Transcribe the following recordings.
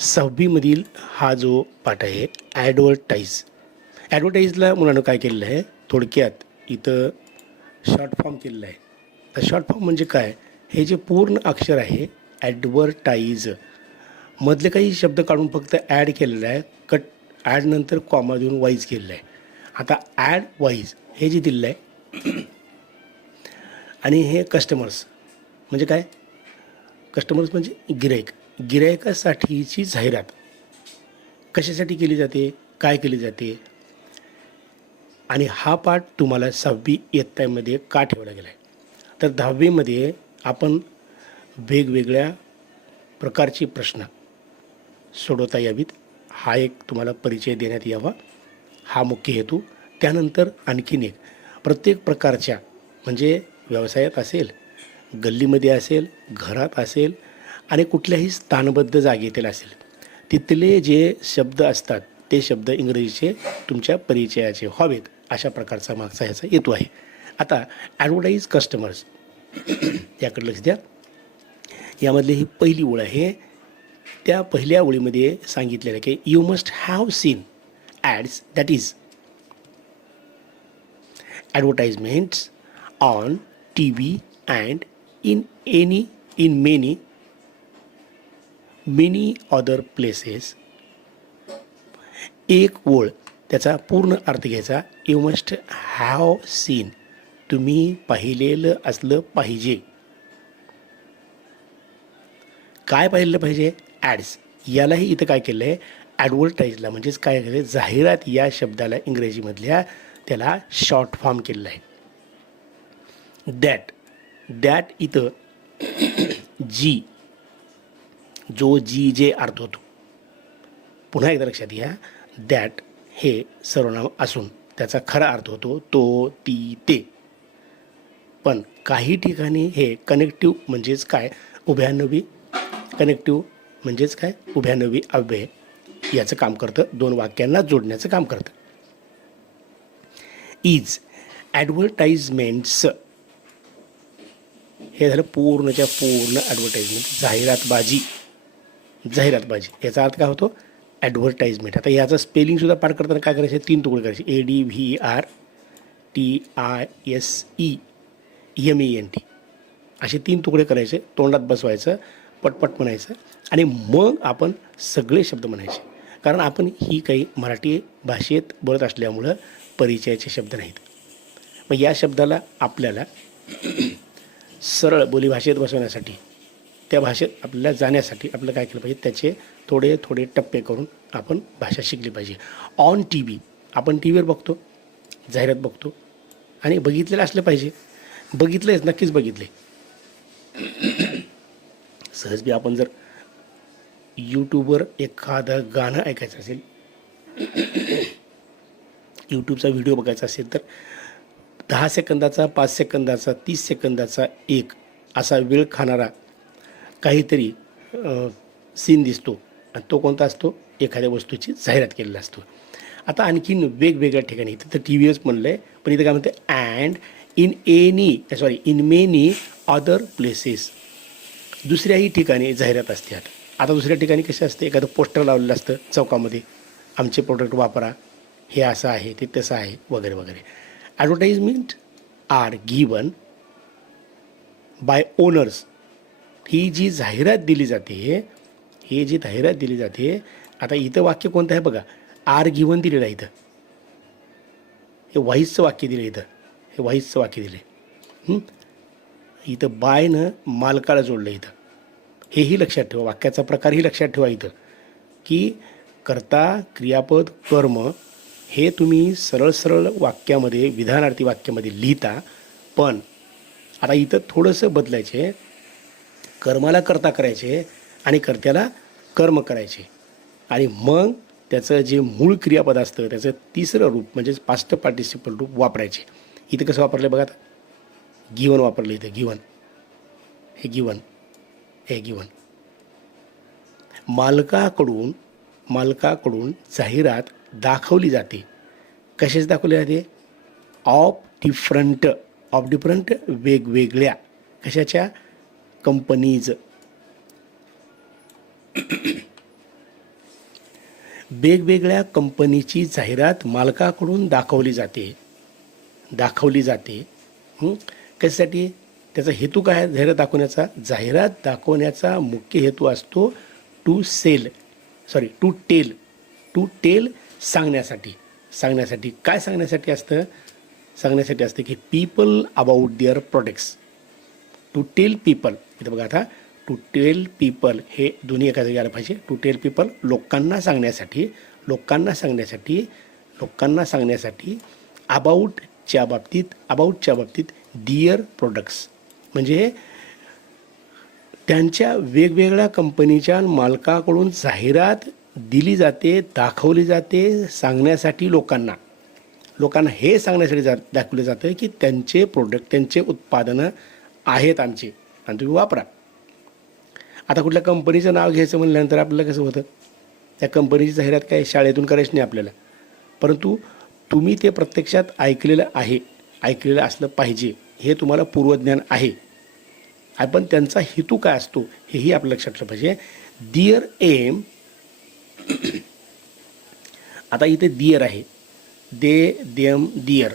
6वी मधील हा जो पाठ आहे ॲडव्हर्टाईजला मुलांना काय केलेलं आहे, थोडक्यात इथं शॉर्ट फॉर्म केलेला आहे. तर शॉर्ट फॉर्म म्हणजे काय, हे जे पूर्ण अक्षर आहे ॲडव्हर्टाईज मधले काही शब्द काढून फक्त ॲड केलेलं आहे. ॲड नंतर कॉमा देऊन वाईज केलेलं आहे. आता ॲड वाईज हे जे दिलेलं आहे आणि हे कस्टमर्स म्हणजे काय, कस्टमर्स म्हणजे गिरायकासाठीची जाहिरात कशासाठी केली जाते, काय केली जाते, आणि हा पाठ तुम्हाला 6वी इयत्तेमध्ये का ठेवला गेला आहे. तर 10वीमध्ये आपण वेगवेगळ्या प्रकारचे प्रश्न सोडवता यावीत, हा एक तुम्हाला परिचय देण्यात यावा, हा मुख्य हेतू. त्यानंतर आणखीन एक, प्रत्येक प्रकारच्या म्हणजे व्यवसायात असेल, गल्लीमध्ये असेल, घरात असेल आणि कुठल्याही स्थानबद्ध जागेतील असेल, तिथले जे शब्द असतात ते शब्द इंग्रजीचे तुमच्या परिचयाचे व्हावेत, अशा प्रकारचा मागचा ह्याचा हेतू आहे. आता ॲडव्हर्टाईज कस्टमर्स याकडे लक्ष द्या. यामधली ही पहिली ओळ आहे. त्या पहिल्या ओळीमध्ये सांगितलेलं आहे की you must have seen ads, that is advertisements on TV and in many other places. एक ओळ त्याचा पूर्ण अर्थ घ्यायचा, यू मस्ट हॅव सीन, तुम्ही पाहिलेलं असलं पाहिजे. काय पाहिलं पाहिजे, ॲड्स. यालाही इथं काय केलं आहे, ॲडव्हर्टाईजला म्हणजेच काय केलं, जाहिरात या शब्दाला इंग्रजीमधल्या त्याला शॉर्ट फॉर्म केलेला आहे. दॅट इथं जी, जो जी जे अर्थ होतो, पुन्हा एकदा लक्षात घ्या, दॅट हे सर्वनाम असून त्याचा खरा अर्थ होतो तो, ती, ते. पण काही ठिकाणी हे कनेक्टिव्ह म्हणजेच काय, उभयान्वयी, कनेक्टिव्ह म्हणजेच काय, उभयान्वयी अव्यय याचं काम करतं, दोन वाक्यांना जोडण्याचं काम करतं. इज ॲडव्हर्टाइजमेंट्स हे झालं पूर्णच्या पूर्ण ॲडव्हर्टाइजमेंट, जाहिरातबाजी याचा अर्थ काय होतो, ॲडव्हर्टाइजमेंट. आता याचं स्पेलिंगसुद्धा पाठ करताना काय करायचे, 3 तुकडे करायचे, ADVERTISEMENT असे 3 तुकडे करायचे, तोंडात बसवायचं, पटपट म्हणायचं आणि मग आपण सगळे शब्द म्हणायचे. कारण आपण ही काही मराठी भाषेत बोलत असल्यामुळं परिचयाचे शब्द नाहीत. मग या शब्दाला आपल्याला सरळ बोलीभाषेत बसवण्यासाठी, त्या भाषेत आपल्याला जाण्यासाठी आपलं काय केलं पाहिजे, त्याचे थोडे थोडे टप्पे करून आपण भाषा शिकली पाहिजे. ऑन TV, आपण टी व्हीवर बघतो, जाहिरात बघतो आणि बघितलेलं असलं पाहिजे, बघितलंच, नक्कीच बघितले. सहज बी आपण जर यूट्यूबवर एखादं गाणं ऐकायचं असेल, यूट्यूबचा व्हिडिओ बघायचा असेल तर 10 सेकंदाचा, 5 सेकंदाचा, 30 सेकंदाचा एक असा वेळ खाणारा काहीतरी सीन दिसतो आणि तो कोणता असतो, एखाद्या वस्तूची जाहिरात केलेला असतो. आता आणखीन वेगवेगळ्या ठिकाणी, इथं तर TVच म्हणलं आहे, पण इथं काय म्हणते, and in many other places, दुसऱ्याही ठिकाणी जाहिरात असतात. आता दुसऱ्या ठिकाणी कसे असते, एखादं पोस्टर लावलेलं असतं चौकामध्ये, आमचे प्रोडक्ट वापरा, हे असं आहे, ते तसं आहे, वगैरे वगैरे. Advertisement are given by owners, ही जी जाहिरात दिली जाते, आता इथं वाक्य कोणतं आहे बघा, आर गिवन दिलेलं आहे इथं, हे व्हॉइसचं वाक्य दिलं, हे व्हॉइसचं वाक्य दिले. इथं बायनं मालकाला जोडलं, इथं हेही लक्षात ठेवा, वाक्याचा प्रकारही लक्षात ठेवा इथं, की कर्ता, क्रियापद, कर्म हे तुम्ही सरळ सरळ वाक्यामध्ये, विधानार्थी वाक्यामध्ये लिहिता, पण आता इथं थोडंसं बदलायचे, कर्माला कर्ता करायचे आणि कर्त्याला कर्म करायचे, आणि मग त्याचं जे मूळ क्रियापद असतं त्याचं तिसरं रूप म्हणजेच पास्ट पार्टिसिपल रूप वापरायचे. इथं कसं वापरलं बघा, गिवन वापरलं इथं, हे गिवन. मालकाकडून जाहिरात दाखवली जाते. कशाच दाखवली जाते, ऑफ डिफरंट वेगवेगळ्या कशाच्या, कंपनीज. वेगवेगळ्या कंपनीची जाहिरात मालकाकडून दाखवली जाते. कशासाठी? त्याचा हेतू काय आहे जाहिरात दाखवण्याचा? जाहिरात दाखवण्याचा मुख्य हेतू असतो टू टेल सांगण्यासाठी. काय सांगण्यासाठी असतं? सांगण्यासाठी असतं की people about their products. To tell people, इथं बघा आता, टू टेल पीपल हे दोन्ही एका जागी आलं पाहिजे. टू टेल पीपल लोकांना सांगण्यासाठी अबाउटच्या बाबतीत दिअर प्रोडक्ट्स म्हणजे त्यांच्या वेगवेगळ्या कंपनीच्या मालकाकडून जाहिरात दिली जाते, दाखवली जाते, सांगण्यासाठी लोकांना हे सांगण्यासाठी दाखवलं जातं की त्यांचे प्रोडक्ट, त्यांचे उत्पादनं आहेत आमचे आणि तुम्ही वापरा. आता कुठल्या कंपनीचं नाव घ्यायचं म्हणल्यानंतर आपल्याला कसं होतं? त्या कंपनीची जाहिरात काय शाळेतून करायची नाही आपल्याला, परंतु तुम्ही ते प्रत्यक्षात ऐकलेलं असलं पाहिजे, हे तुम्हाला पूर्वज्ञान आहे. पण त्यांचा हेतू काय असतो हेही आपल्या लक्षात ठेवलं पाहिजे. दिअर एम, आता इथे दिअर आहे, दे, देम, दिअर.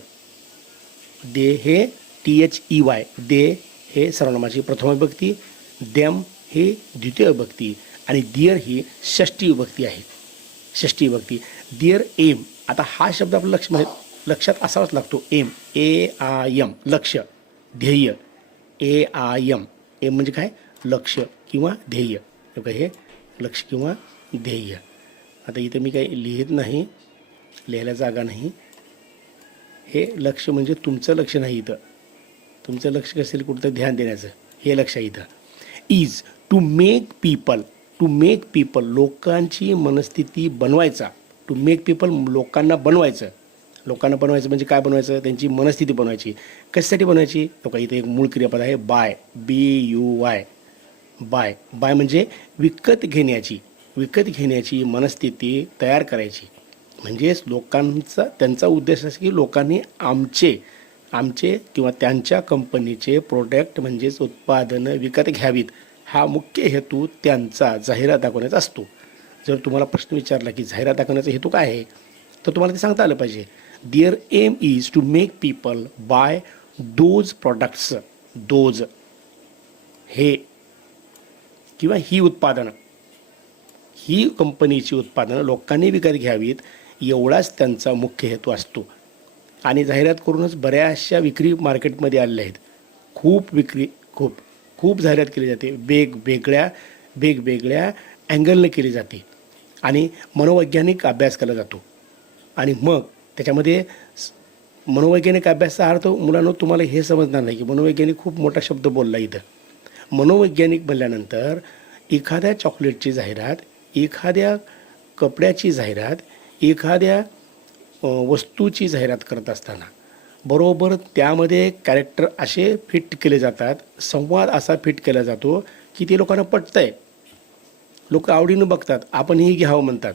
दे हे THEY, दे हे सर्वनामाची प्रथम विभक्ती, देम हे द्वितीय विभक्ती आणि दिअर ही षष्टी विभक्ती आहे. दिअर एम. आता हा शब्द आपल्या लक्षात असावाच लागतो. एम, AIM, लक्ष्य, ध्येय. AIM, एम म्हणजे काय? लक्ष्य किंवा ध्येय. हे लक्ष्य किंवा ध्येय. आता इथं मी काही लिहित नाही, लिहायला जागा नाही. हे लक्ष म्हणजे तुमचं लक्ष नाही, इथं तुमचं लक्ष कसेल कुठं ध्यान देण्याचं, हे लक्ष आहे इथं. इज टू मेक पीपल लोकांची मनस्थिती बनवायचा. टू मेक पीपल लोकांना बनवायचं म्हणजे काय बनवायचं? त्यांची मनस्थिती बनवायची. कशासाठी बनवायची? बघा इथे एक मूळ क्रियापद आहे बाय, BUY. बाय म्हणजे विकत घेण्याची मनस्थिती तयार करायची. म्हणजेच त्यांचा उद्देश असा की लोकांनी आमचे किंवा त्यांच्या कंपनीचे प्रोडक्ट म्हणजेच उत्पादनं विकत घ्यावीत, हा मुख्य हेतू त्यांचा जाहिरात दाखवण्याचा असतो. जर तुम्हाला प्रश्न विचारला की जाहिरात दाखवण्याचा हेतू काय आहे, तर तुम्हाला ते सांगता आलं पाहिजे. Their aim is to make people buy those products. Those हे किंवा ही उत्पादनं, ही कंपनीची उत्पादनं लोकांनी विकत घ्यावीत, एवढाच त्यांचा मुख्य हेतू असतो. आणि जाहिरात करूनच बऱ्याचशा विक्री मार्केटमध्ये आलेल्या आहेत. खूप जाहिरात केली जाते, वेगवेगळ्या अँगलने केली जाते आणि मनोवैज्ञानिक अभ्यास केला जातो. आणि मग त्याच्यामध्ये मनोवैज्ञानिक अभ्यासाचा अर्थ मुलांनो तुम्हाला हे समजणार नाही की मनोवैज्ञानिक खूप मोठा शब्द बोलला इथं. मनोवैज्ञानिक म्हणल्यानंतर एखाद्या चॉकलेटची जाहिरात, एखाद्या कपड्याची जाहिरात, एखाद्या वस्तूची जाहिरात करत असताना बरोबर त्यामध्ये कॅरेक्टर असे फिट केले जातात, संवाद असा फिट केला जातो की ते लोकांना पटतं आहे, लोक आवडीनं बघतात, आपणही घ्यावं म्हणतात.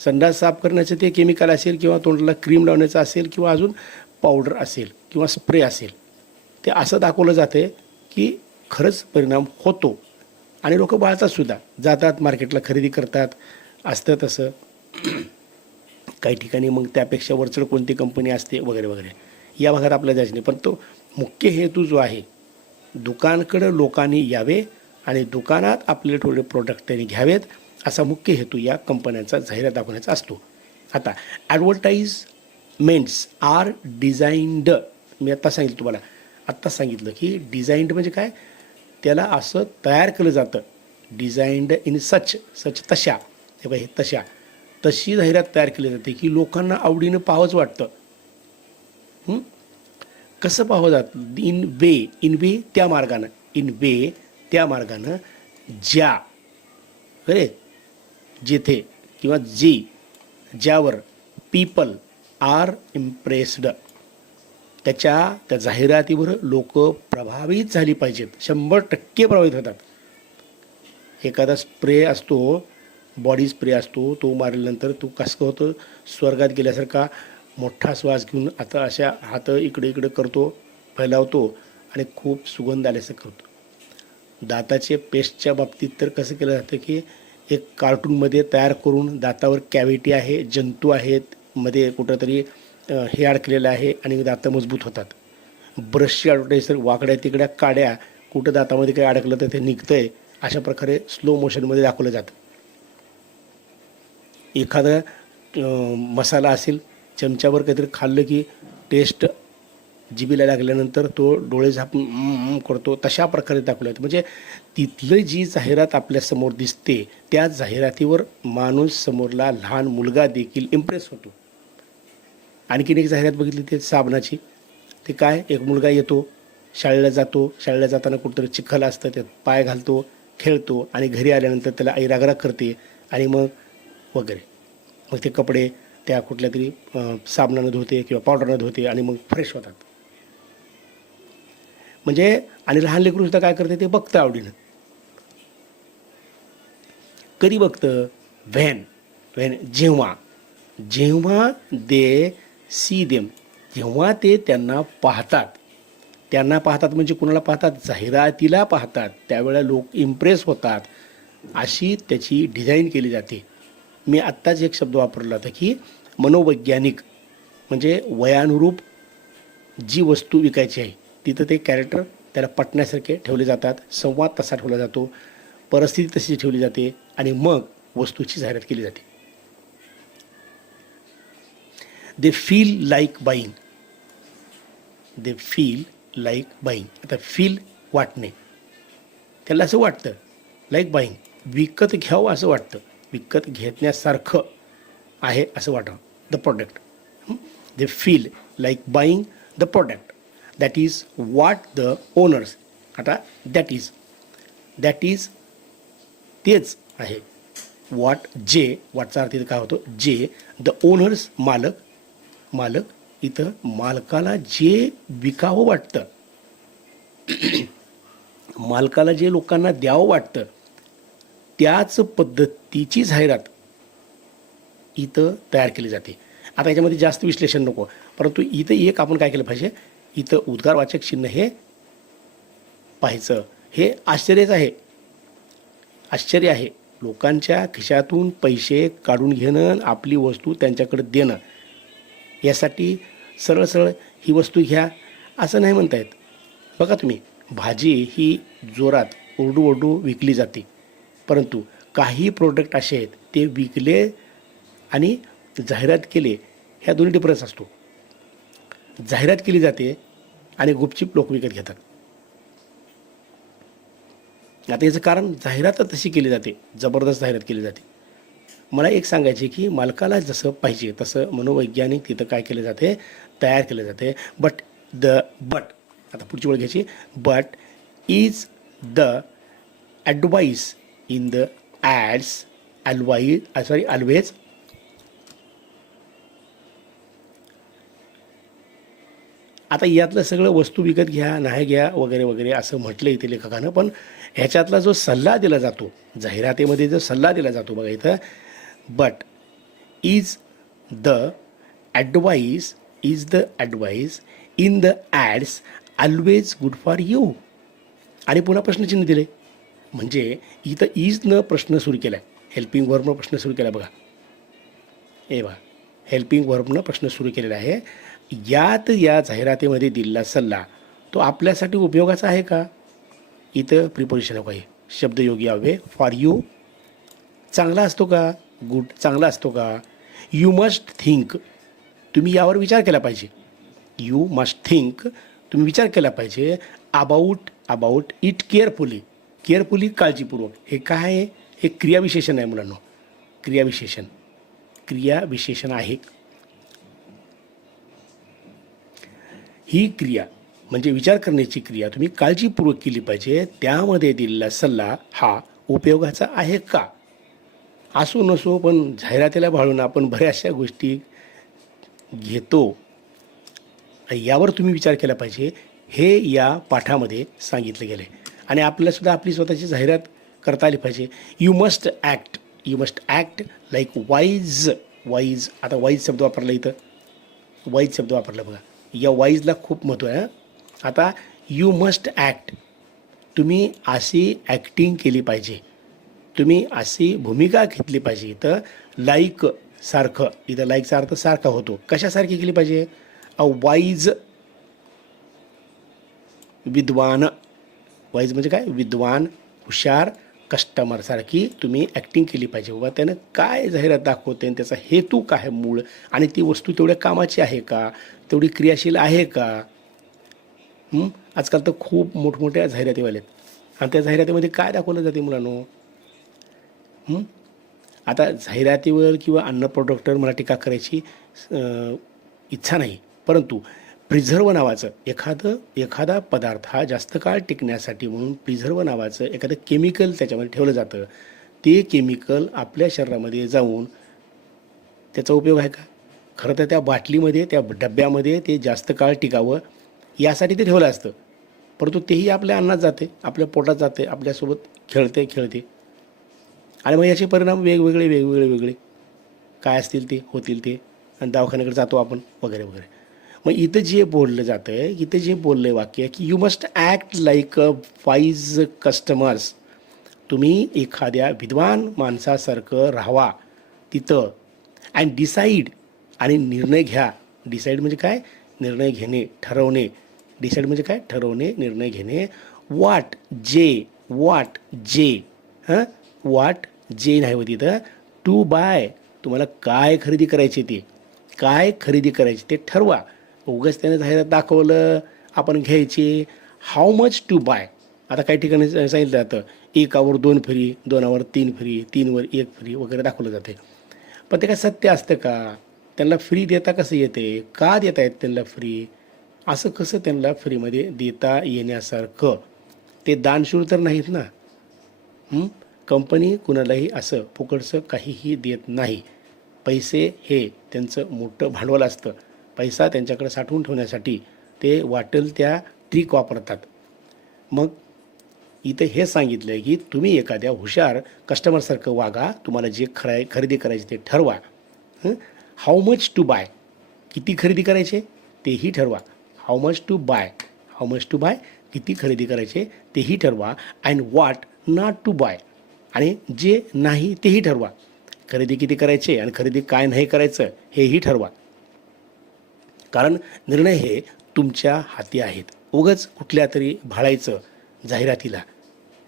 संडास साफ करण्याचं ते केमिकल असेल किंवा तोंडाला क्रीम लावण्याचं असेल किंवा अजून पावडर असेल किंवा स्प्रे असेल, ते असं दाखवलं जाते की खरंच परिणाम होतो आणि लोक बाळतातसुद्धा, जातात मार्केटला खरेदी करतात, असतं तसं. काही ठिकाणी मग त्यापेक्षा वरचढ कोणती कंपनी असते वगैरे. या भागात आपल्याला जायचं नाही, पण तो मुख्य हेतू जो आहे, दुकानकडं लोकांनी यावे आणि दुकानात आपले थोडे प्रोडक्ट त्यांनी घ्यावेत, असा मुख्य हेतू या कंपन्यांचा जाहिरात दाखवण्याचा असतो. आता ॲडव्हर्टाईजमेंट्स आर डिझाईन्ड. मी आत्ता सांगितलं की डिझाईन्ड म्हणजे काय? त्याला असं तयार केलं जातं. डिझाईन्ड इन सच तशा, हे तशी जाहिरात तयार केली जाते की लोकांना आवडीनं पाहावंच वाटतं. कसं पाहावं जातं? इन वे त्या मार्गानं ज्या, जेथे किंवा ज्यावर पीपल आर इम्प्रेस्ड, त्या जाहिरातीवर लोक प्रभावित झाली पाहिजेत, 100% प्रभावित होतात. एखादा स्प्रे असतो, बॉडी स्प्रे असतो, तो मारल्यानंतर तो कसं होतं, स्वर्गात गेल्यासारखा मोठा श्वास घेऊन आता अशा हात इकडे करतो, फैलावतो आणि खूप सुगंध आल्यासारखं करतो. दाताचे पेस्टच्या बाबतीत तर कसं केलं जातं की एक कार्टूनमध्ये तयार करून दातावर कॅव्हिटी आहे, जंतू आहेत, मध्ये कुठंतरी हे अडकलेलं आहे आणि दातं मजबूत होतात. ब्रशची ॲडव्हर्टाईज तर वाकड्या तिकड्या काड्या, कुठं दातामध्ये काही अडकलं तर ते निघतंय, अशा प्रकारे स्लो मोशनमध्ये दाखवलं जातं. एखादा मसाला असेल, चमच्यावर काहीतरी खाल्लं की टेस्ट जिभेला लागल्यानंतर तो डोळे झापून करतो, तशा प्रकारे दाखवलं आहे. म्हणजे तिथली जी जाहिरात आपल्यासमोर दिसते त्या जाहिरातीवर माणूस समोरला लहान मुलगा देखील इम्प्रेस होतो. आणखीन एक जाहिरात बघितली ते साबणाची. ते काय, एक मुलगा येतो, शाळेला जातो, शाळेला जाताना कुठंतरी चिखल असतं, त्यात पाय घालतो, खेळतो आणि घरी आल्यानंतर त्याला आई रागराग करते आणि मग वगैरे मग ते कपडे त्या कुठल्या तरी साबणानं धुते किंवा पावडरनं धुते आणि मग फ्रेश होतात. म्हणजे आणि लहान लेकरूसुद्धा काय करते ते बघतं आवडीनं. कधी बघतं, व्हॅन जेव्हा जेव्हा दे सी देम, जेव्हा ते त्यांना पाहतात म्हणजे कुणाला पाहतात, जाहिरातीला पाहतात, त्यावेळेला लोक इम्प्रेस होतात. अशी त्याची डिझाईन केली जाते. मी आत्ताच एक शब्द वापरला होता की मनोवैज्ञानिक, म्हणजे वयानुरूप जी वस्तू विकायची आहे तिथं ते कॅरेक्टर त्याला पटण्यासारखे ठेवले जातात, संवाद तसा ठेवला जातो, परिस्थिती तशी ठेवली जाते आणि मग वस्तूची जाहिरात केली जाते. They feel like buying. आता फील वाटणे, त्याला असं वाटतं लाईक बाईंग, विकत घ्यावं असं वाटतं, विकत घेण्यासारखं आहे असं वाटावं the product. They feel like buying the product. That is what the owners. आता दॅट इज तेच आहे. व्हॉटचा अर्थ इथं काय होतो, जे द ओनर्स, मालक इथं मालकाला जे विकावं वाटतं, मालकाला जे लोकांना द्यावं वाटतं त्याच पद्धतीची जाहिरात इथं तयार केली जाते. आता याच्यामध्ये जास्त विश्लेषण नको, परंतु इथं एक आपण काय केलं पाहिजे, इथं उद्गारवाचक चिन्ह हे पाहायचं. हे आश्चर्य आहे. लोकांच्या खिशातून पैसे काढून घेणं, आपली वस्तू त्यांच्याकडे देणं, यासाठी सरळ ही वस्तू घ्या असं नाही म्हणता येत. बघा तुम्ही, भाजी ही जोरात ओरडू विकली जाते, परंतु काही प्रोडक्ट असे आहेत ते विकले आणि जाहिरात केले, ह्या दोन्ही डिफरन्स असतो. जाहिरात केली जाते आणि गुपचूप लोक विकत घेतात. आता याचं कारण जाहिरात तशी केली जाते, जबरदस्त जाहिरात केली जाते. मला एक सांगायचे की मालकाला जसं पाहिजे तसं मनोवैज्ञानिक तिथं काय केलं जाते, तयार केलं जाते. बट आता पुढची वेळ घ्यायची. But is the advice in the ads always आता यातलं सगळं वस्तू विकत घ्या, नाही घ्या वगैरे असं म्हटलं इथे लेखकानं, पण ह्याच्यातला जो सल्ला दिला जातो, जाहिरातीमध्ये जो सल्ला दिला जातो बघा इथं, but is the advice in the ads always good for you. आणि पुन्हा प्रश्नचिन्ह दिले, म्हणजे इथं इजनं प्रश्न सुरू केला आहे, हेल्पिंग वर्बनं प्रश्न सुरू केला बघा. हेल्पिंग वर्बनं प्रश्न सुरू केलेला आहे. या जाहिरातीमध्ये दिलेला सल्ला तो आपल्यासाठी उपयोगाचा आहे का. इथं प्रिपोजिशन आहे, शब्दयोगी हवे. फॉर यू चांगला असतो का, गुड चांगला असतो का. यू मस्ट थिंक, तुम्ही यावर विचार केला पाहिजे. यू मस्ट थिंक, तुम्ही विचार केला पाहिजे. अबाउट इट केअरफुली काळजीपूर्वक. हे काय आहे, हे क्रियाविशेषण आहे मुलांनो, क्रियाविशेषण आहे. ही क्रिया म्हणजे विचार करण्याची क्रिया तुम्ही काळजीपूर्वक केली पाहिजे. त्यामध्ये दिलेला सल्ला हा उपयोगाचा आहे का. असो नसो, पण जाहिरातीला भाळून आपण बऱ्याचशा गोष्टी घेतो, यावर तुम्ही विचार केला पाहिजे. हे या पाठामध्ये सांगितलं गेलं आहे आणि आपल्यालासुद्धा आपली स्वतःची जाहिरात करता आली पाहिजे. You must act like wise. आता वाईज शब्द वापरला इथं, वाईज शब्द वापरला बघा. या वाईजला खूप महत्त्व आहे. आता यू मस्ट ॲक्ट, तुम्ही अशी ॲक्टिंग केली पाहिजे. तुम्ही अशी भूमिका घेतली पाहिजे. इथं लाईक सारखं, इथं लाईकचा अर्थ सारखा होतो. कशासारखी केली पाहिजे? अ वाईज विद्वान. वाईज म्हणजे काय? विद्वान, हुशार कस्टमरसारखी तुम्ही ॲक्टिंग केली पाहिजे. बाबा त्यानं काय जाहिरात दाखवते आणि त्याचा हेतू काय आहे मूळ, आणि ती वस्तू तेवढ्या कामाची आहे का, तेवढी क्रियाशील आहे का. आजकाल तर खूप मोठमोठ्या जाहिराती वालेत, आणि त्या जाहिरातीमध्ये काय दाखवलं जाते मुलांनो? आता जाहिरातीवर किंवा अन्न प्रोडक्टवर मला टीका करायची इच्छा नाही, परंतु प्रिझर्व नावाचं एखादा पदार्थ हा जास्त काळ टिकण्यासाठी म्हणून प्रिझर्व नावाचं एखादं केमिकल त्याच्यामध्ये ठेवलं जातं. ते केमिकल आपल्या शरीरामध्ये जाऊन त्याचा उपयोग आहे का? खरं तर त्या बाटलीमध्ये, त्या डब्यामध्ये ते जास्त काळ टिकावं यासाठी ते ठेवलं असतं, परंतु तेही आपल्या अन्नात जाते, आपल्या पोटात जाते, आपल्यासोबत खेळते, आणि मग याचे परिणाम वेगवेगळे काय असतील ते होतील ते, आणि दवाखान्याकडे जातो आपण वगैरे वगैरे. मग इथं जे बोललं जातं आहे, इथं जे बोललं आहे वाक्य की you must act like a wise customers. तुम्ही एखाद्या विद्वान माणसासारखं राहावा तिथं, अँड डिसाईड, आणि निर्णय घ्या. डिसाईड म्हणजे काय? निर्णय घेणे, ठरवणे. डिसाईड म्हणजे काय? ठरवणे, निर्णय घेणे. वाट जे नाही होती तिथं. टू बाय, तुम्हाला काय खरेदी करायचे ते ठरवा. उगाच त्याने जाहिरात दाखवलं आपण घ्यायचे. How much to buy. आता काही ठिकाणी सांगितलं जातं 1वर 2 फ्री, 2वर 3 फ्री, 3वर 1 फ्री वगैरे दाखवलं जाते. पण ते काय सत्य असतं का? त्यांना फ्री देता कसं येते? का देता येत त्यांना फ्री? असं कसं त्यांना फ्रीमध्ये देता येण्यासारखं? ते दानशूर तर नाहीत ना. कंपनी कुणालाही असं फुकटचं काहीही देत नाही. पैसे हे त्यांचं मोठं भांडवल असतं. पैसा त्यांच्याकडे साठवून ठेवण्यासाठी ते वाटेल त्या ट्रिक वापरतात. मग इथं हे सांगितलं आहे की तुम्ही एखाद्या हुशार कस्टमरसारखं वागा. तुम्हाला जे खरेदी करायचे ते ठरवा. हाऊ मच टू बाय, किती खरेदी करायचे तेही ठरवा. हाऊ मच टू बाय, किती खरेदी करायचे तेही ठरवा. And what not to buy, आणि जे नाही तेही ठरवा. खरेदी किती करायचे आणि खरेदी काय नाही करायचं हेही ठरवा. कारण निर्णय हे तुमच्या हाती आहेत. उगाच कुठल्या तरी भाळायचं जाहिरातीला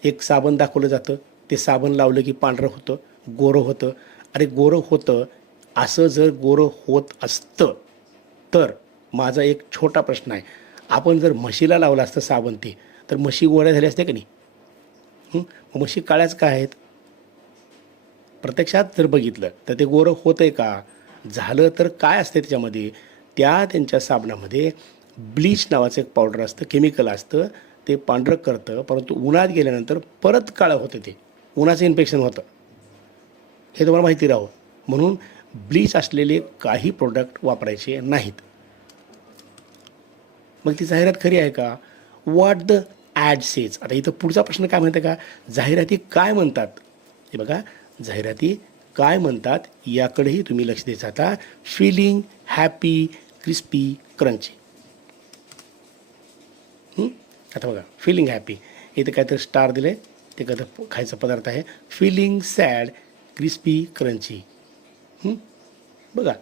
एक साबण दाखवलं जातं, ते साबण लावलं की पांढरं होतं, गोरं होतं. अरे गोरं होतं, असं जर गोरं होत असतं तर माझा एक छोटा प्रश्न आहे. आपण जर म्हशीला लावलं असतं साबण ते, तर म्हशी गोऱ्या झाल्या असत्या की नाही? मग म्हशी काळ्याच का आहेत? प्रत्यक्षात जर बघितलं तर ते गोरं होतं आहे का? झालं तर काय असतं त्याच्यामध्ये? त्यांच्या साबणामध्ये ब्लीच नावाचं एक पावडर असतं, केमिकल असतं. ते पांढरं करतं, परंतु उन्हात गेल्यानंतर परत काळं होतं. ते उन्हाचं इन्फेक्शन होतं, हे तुम्हाला माहिती राहावं. म्हणून ब्लीच असलेले काही प्रोडक्ट वापरायचे नाहीत. मग ती जाहिरात खरी आहे का? What the add says. आता इथं पुढचा प्रश्न काय म्हणतं का? जाहिराती काय म्हणतात? हे बघा, जाहिराती काय म्हणतात याकडेही तुम्ही लक्ष द्यायचं. आता फीलिंग हॅपी, क्रिस्पी, क्रंची. आता बघा, फीलिंग हॅपी, इथे काहीतरी स्टार दिले, ते काहीतरी खायचा पदार्थ आहे. Feeling sad, crispy, crunchy. बघा,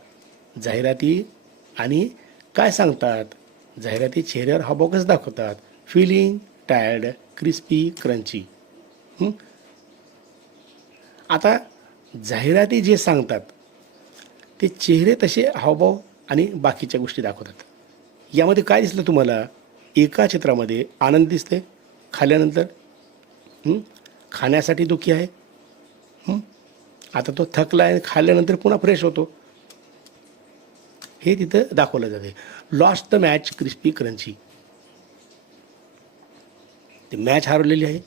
जाहिराती आणि काय सांगतात? जाहिराती चेहऱ्यावर हावभाव कसं दाखवतात? Feeling tired, crispy, crunchy. आता जाहिराती जे सांगतात ते चेहरे तसे हावभाव आणि बाकीच्या गोष्टी दाखवतात. यामध्ये काय दिसलं तुम्हाला? एका चित्रामध्ये आनंद दिसते खाल्ल्यानंतर, खाण्यासाठी दुःखी आहे. आता तो थकला आहे, खाल्ल्यानंतर पुन्हा फ्रेश होतो, हे तिथं दाखवलं जाते. Lost the match, crispy, crunchy. ते मॅच हरवलेली आहे,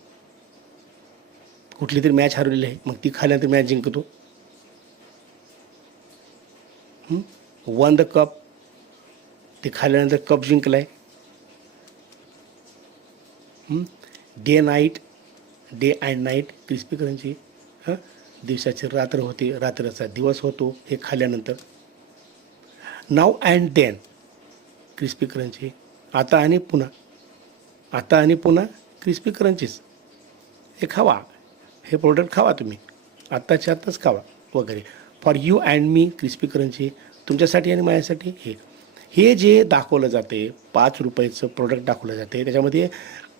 कुठली तरी मॅच हरवलेली आहे, मग ती खाल्ल्यानंतर मॅच जिंकतो. वन द कप, ते खाल्ल्यानंतर कप जिंकलाय. Day and night, crispy, crunchy. दिवसाची रात्र होते, रात्रीचा दिवस होतो हे खाल्ल्यानंतर. Now and then, crispy, crunchy. आता आणि पुन्हा क्रिस्पी, क्रंचीच. हे खावा, हे प्रोडक्ट खावा तुम्ही, आत्ताच्या आत्ताच खावा वगैरे. For you and me crispy crunchy, तुमच्यासाठी आणि माझ्यासाठी. हे जे दाखवलं जाते 5 रुपयाचं प्रोडक्ट दाखवलं जाते, त्याच्यामध्ये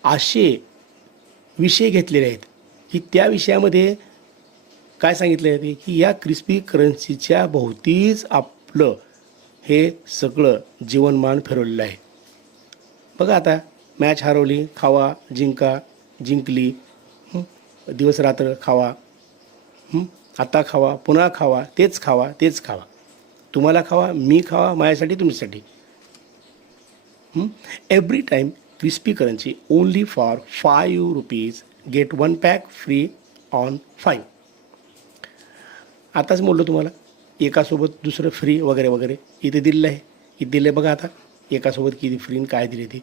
असे विषय घेतलेले आहेत की त्या विषयामध्ये काय सांगितलं आहे की या क्रिस्पी क्रंचीच्या भोवतीच आपलं हे सगळं जीवनमान फिरवलेलं आहे. बघा आता मॅच हरवली, खावा, जिंकली, दिवस रात्र खावा, आता खावा, पुन्हा खावा, तेच खावा, तुम्हाला खावा, मी खावा, माझ्यासाठी, तुमच्यासाठी. Every time crispy crunchy only for 5 rupees, get 1 pack free on 5. आताच बोललो तुम्हाला एकासोबत दुसरं फ्री वगैरे वगैरे इथे दिलेलं आहे. इथे दिलं आहे बघा आता, एकासोबत किती फ्री आणि काय दिले ते.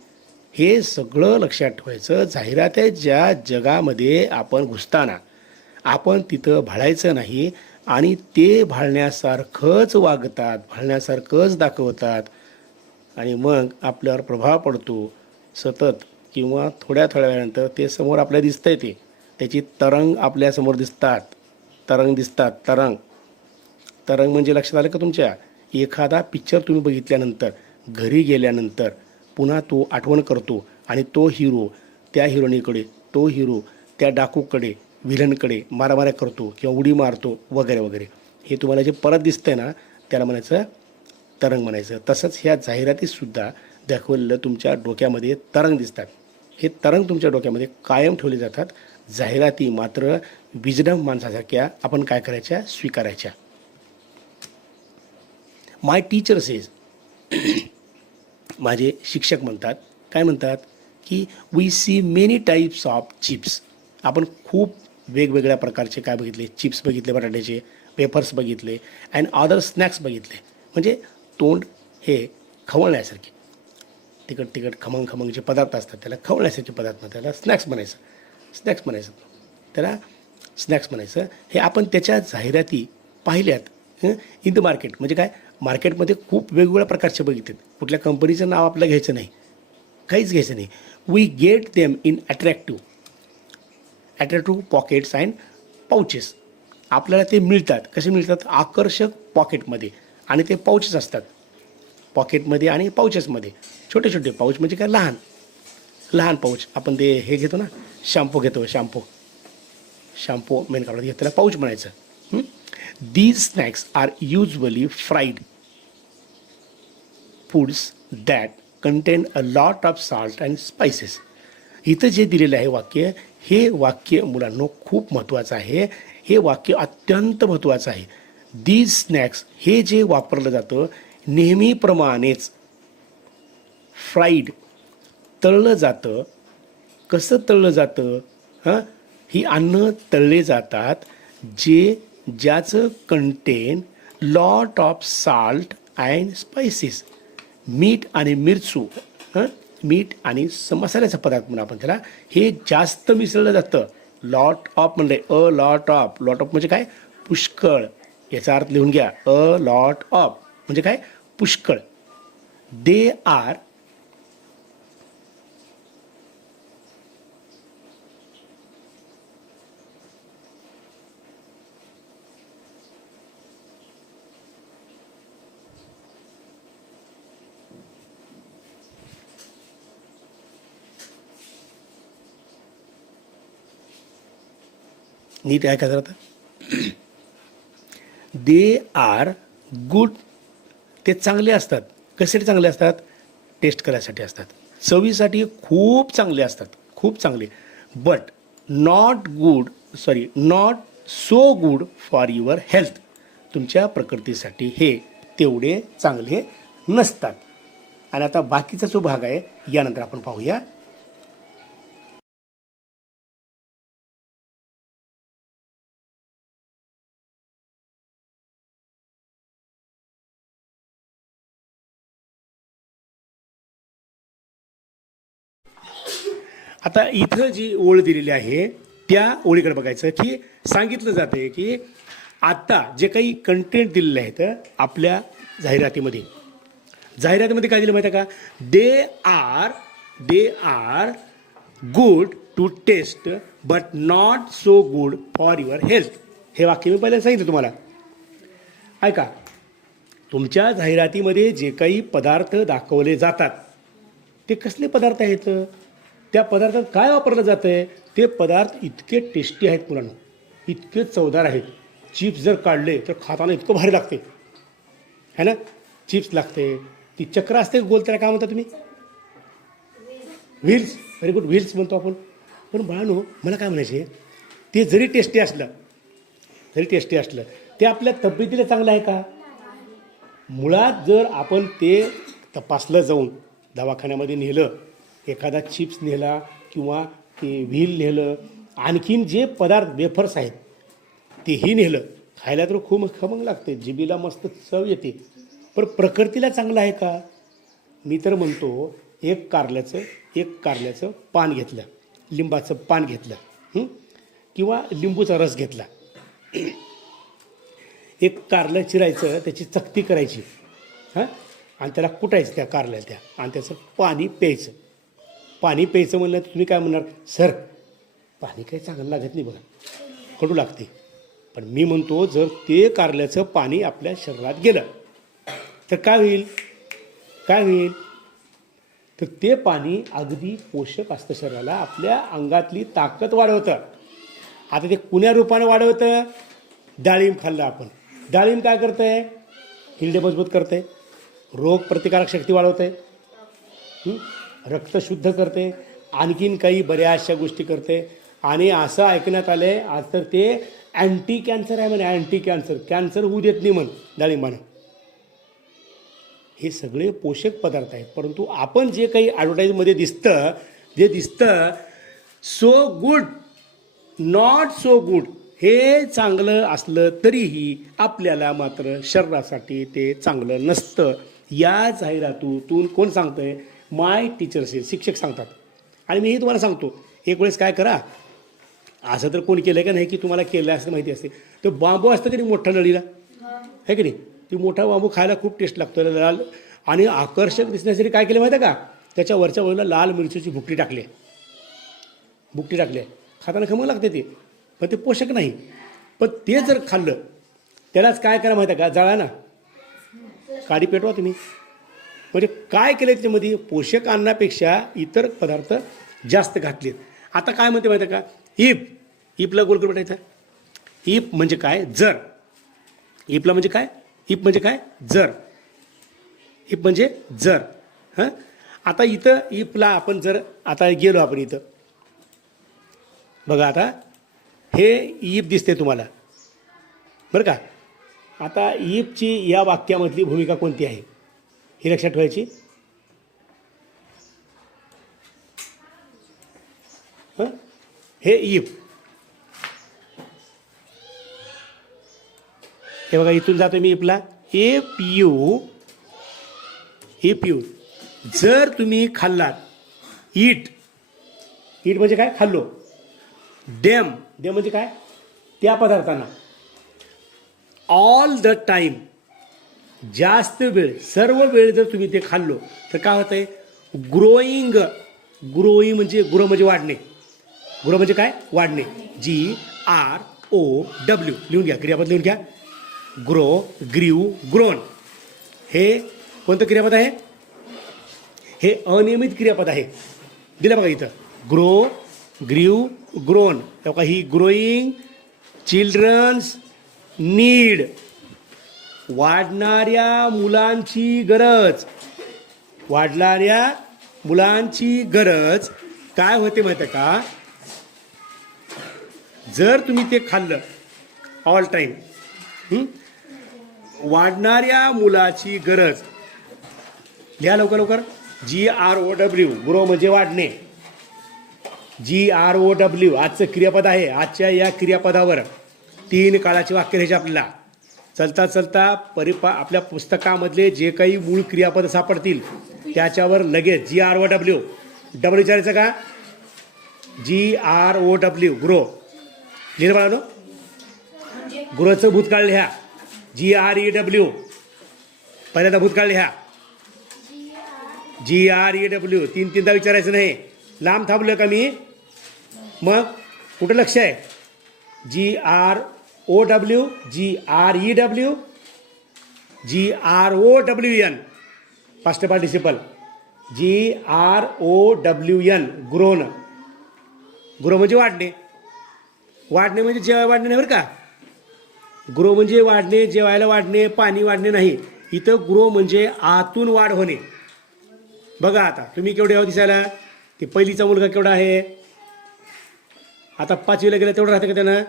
हे सगळं लक्षात ठेवायचं. जाहिरातीच्या जगामध्ये आपण घुसताना आपण तिथं भाळायचं नाही आणि ते भाळण्यासारखंच वागतात, भाळण्यासारखंच दाखवतात आणि मग आपल्यावर प्रभाव पडतो सतत, किंवा थोड्या वेळानंतर ते समोर आपल्याला दिसतंय, त्याची तरंग आपल्यासमोर दिसतात. तरंग म्हणजे लक्षात आलं का तुमच्या? एखादा पिक्चर तुम्ही बघितल्यानंतर घरी गेल्यानंतर पुन्हा तो आठवण करतो आणि तो हिरो त्या हिरोईनीकडे, तो हिरो त्या डाकूकडे, व्हिलनकडे मारामाऱ्या करतो किंवा उडी मारतो वगैरे वगैरे. हे तुम्हाला जे परत दिसतंय ना, त्याला म्हणायचं तरंग म्हणायचं. तसंच ह्या जाहिरातीसुद्धा दाखवलेलं तुमच्या डोक्यामध्ये तरंग दिसतात. हे तरंग तुमच्या डोक्यामध्ये कायम ठेवले जातात. जाहिराती मात्र विजडम माणसासारख्या आपण काय करायच्या? स्वीकारायच्या. माय टीचर सेज, माझे शिक्षक म्हणतात, काय म्हणतात की we see many types of chips. आपण खूप वेगवेगळ्या प्रकारचे काय बघितले? चिप्स बघितले, बटाट्याचे वेफर्स बघितले, अँड अदर स्नॅक्स बघितले. म्हणजे तोंड हे खवळण्यासारखे तिखट खमंग जे पदार्थ असतात त्याला खवळण्यासारखे पदार्थ, त्याला स्नॅक्स म्हणायचं. हे आपण त्याच्या जाहिराती पाहिल्यात इन द मार्केट. म्हणजे काय? मार्केटमध्ये खूप वेगवेगळ्या प्रकारचे बघितलेत. कुठल्या कंपनीचं नाव आपल्याला घ्यायचं नाही, काहीच घ्यायचं नाही. We get them in attractive pockets and pouches. आपल्याला ते मिळतात. कसे मिळतात? आकर्षक पॉकेटमध्ये, आणि ते पाउचेस असतात पॉकेटमध्ये आणि पाउचेसमध्ये. छोटे पाऊच म्हणजे काय? लहान पाऊच. आपण ते हे घेतो ना, शॅम्पू घेतो, शॅम्पू मेन कापडात घेतो, त्याला पाऊच म्हणायचं. These snacks are usually fried foods that contain a lot of salt and spices. इथं जे दिलेलं आहे वाक्य, हे वाक्य मुलांनो खूप महत्त्वाचं आहे. हे वाक्य अत्यंत महत्त्वाचं आहे. These snacks हे जे वापरलं जातं नेहमीप्रमाणेच फ्राईड, तळलं जातं. कसं तळलं जातं? ही अन्न तळले जातात ज्याचं content lot of salt and spices. मीठ आणि मिरचू, मीठ आणि मसाल्याचा पदार्थ म्हणून आपण त्याला, हे जास्त मिसळलं जातं. लॉट ऑफ म्हणले, लॉट ऑफ म्हणजे काय? पुष्कळ. याचा अर्थ लिहून घ्या. लॉट ऑफ म्हणजे काय? पुष्कळ. दे आर नीट आहे का जरा? दे आर गुड. ते चांगले असतात. कशासाठी चांगले असतात? टेस्ट करायसाठी असतात. चवीसाठी खूप चांगले असतात, खूप चांगले. But not so good for your health. तुमच्या प्रकृतीसाठी हे तेवढे चांगले नसतात. आणि आता बाकीचा जो भाग आहे यानंतर आपण पाहूया. आता इथं जी ओळ दिलेली आहे त्या ओळीकडे बघायचं की सांगितलं जाते की आता जे काही कंटेंट दिलेले आहेत आपल्या जाहिरातीमध्ये काय दिलं माहिती आहे का? They are good to taste but not so good for your health. हे वाक्य मी पहिल्यांदा सांगितलं तुम्हाला. ऐका, तुमच्या जाहिरातीमध्ये जे काही पदार्थ दाखवले जातात ते कसले पदार्थ आहेत, त्या पदार्थात काय वापरलं जातं आहे, ते पदार्थ इतके टेस्टी आहेत मुलांना, इतके चवदार आहेत. चिप्स जर काढले तर खाताना इतकं भारी लागते है ना. चिप्स लागते, ती चक्र असते गोल, त्याला काय म्हणता तुम्ही, व्हील्स. व्हेरी गुड, व्हील्स म्हणतो आपण. पण बाळांनो, मला काय म्हणायचे, ते जरी टेस्टी असलं ते आपल्या तब्येतीला चांगलं आहे का. मुळात जर आपण ते तपासलं जाऊन दवाखान्यामध्ये नेलं, एखादा चिप्स नेला किंवा ते व्हील नेलं, आणखीन जे पदार्थ वेफर्स आहेत तेही नेलं, खायला तर खूप खमंग लागते, जिभेला मस्त चव येते, पण प्रकृतीला चांगलं आहे का. मी तर म्हणतो एक कारल्याचं पान घेतलं, लिंबाचं पान घेतलं किंवा लिंबूचा रस घेतला, एक कारलं चिरायचं, त्याची चकती करायची आणि त्याला कुटायचं त्या कारल्याला त्या, आणि त्याचं पाणी प्यायचं. पाणी प्यायचं म्हणलं तर तुम्ही काय म्हणणार, सर पाणी काही चांगलं लागत नाही बघा, कडू लागते. पण मी म्हणतो जर ते कारल्याचं पाणी आपल्या शरीरात गेलं तर काय होईल, तर ते पाणी अगदी पोषक असतं शरीराला, आपल्या अंगातली ताकद वाढवतं. आता ते कुण्या रूपाने वाढवतं, डाळिंब खाल्लं आपण, डाळिंब काय करतं आहे, हिरडे मजबूत करते, रोग प्रतिकारक शक्ती वाढवते, रक्त शुद्ध करते, आणखीन काही बऱ्याचशा गोष्टी करते. आणि असं ऐकण्यात आलं आहे आज तर ते अँटी कॅन्सर आहे म्हणे, अँटी कॅन्सर होऊ देत नाही म्हण डाळिंबानं. हे सगळे पोषक पदार्थ आहेत, परंतु आपण जे काही ॲडव्हर्टाईजमध्ये दिसतं so good not so good, हे चांगलं असलं तरीही आपल्याला मात्र शरीरासाठी ते चांगलं नसतं. या जाहिरातीतून कोण सांगतं आहे, माय टीचर्स, शिक्षक सांगतात. आणि मीही तुम्हाला सांगतो, एक वेळेस काय करा, असं तर कोणी केलं का नाही की तुम्हाला केलं असं माहिती असते, तर बांबू असतं की नाही मोठ्या नळीला, आहे की नाही, ती मोठा बांबू खायला खूप टेस्ट लागतो, लाल आणि आकर्षक दिसण्यासाठी काय केलं माहिती आहे का, त्याच्या वरच्या बाजूला लाल मिरचीची भुकटी टाकली, खाताना खमंग लागते ते, पण ते पोषक नाही. पण ते जर खाल्लं त्यालाच काय करा माहिती आहे का, जाळा ना, काडी पेटवा तुम्ही. म्हणजे काय केलं त्याच्यामध्ये, पोषक अन्नापेक्षा इतर पदार्थ जास्त घातलेत. आता काय म्हणते माहिती आहे का, ईपला गोल करून टाकायचा. ईप म्हणजे काय, जर. ईपला म्हणजे काय, ईप म्हणजे काय, जर. ईप म्हणजे जर. हां, आता इथं ईपला आपण जर आता गेलो आपण इथं बघा, आता हे ईप दिसते तुम्हाला बरं का. आता ईपची या वाक्यामधली भूमिका कोणती आहे ही लक्षात ठेवायची. हे ईप, हे बघा इथून जातो मी ईपला, इफ यू जर तुम्ही खाल्लात, ईट म्हणजे काय, खाल्लो. डेम म्हणजे काय, त्या पदार्थांना. ऑल द टाईम, जास्त वेळ, सर्व वेळ जर तुम्ही ते खाल्लो तर काय होतं आहे, ग्रोईंग म्हणजे ग्रो म्हणजे वाढणे, ग्रो म्हणजे काय, वाढणे, GROW लिहून घ्या, क्रियापद लिहून घ्या. ग्रो, ग्रीव, ग्रोन, हे कोणतं क्रियापद आहे, हे अनियमित क्रियापद आहे. दिलं बघा इथं, ग्रो, ग्रीव, ग्रोन. तेव्हा ही ग्रोईंग, चिल्ड्रन्स नीड, वाढणाऱ्या मुलांची गरज काय होते माहिती आहे का, जर तुम्ही ते खाल्लं ऑल टाईम, वाढणाऱ्या मुलाची गरज, लिहा लवकर, GROW, ग्रो म्हणजे वाढणे, GROW आजचं क्रियापद आहे. आजच्या या क्रियापदावर 3 काळाची वाक्य द्यायची आपल्याला. चलता आपल्या पुस्तकामधले जे काही मूळ क्रियापद सापडतील त्याच्यावर लगेच GROW, डब्ल्यू विचारायचं का, GROW, ग्रो. लिहिलं बाळांनो, ग्रोचं भूतकाळ लिहा, GREW, पहिल्यांदा भूतकाळ लिहा, GREW, 3-3दा विचारायचं नाही. लांब थांबलं का मी, मग कुठं लक्ष आहे? GROW, GREW, GROWN, past participle. GROWN, grown. Grow म्हणजे वाढणे. वाढणे म्हणजे जेवायला वाढणे नाही बरं का. ग्रो म्हणजे वाढणे, जेवायला वाढणे, पाणी वाढणे नाही. इथं ग्रो म्हणजे आतून वाढ होणे. बघा आता तुम्ही केवढे आहो दिसायला. ते पहिलीचा मुलगा केवढा आहे. आता 5वीला गेला तेवढं राहतं का त्यानं.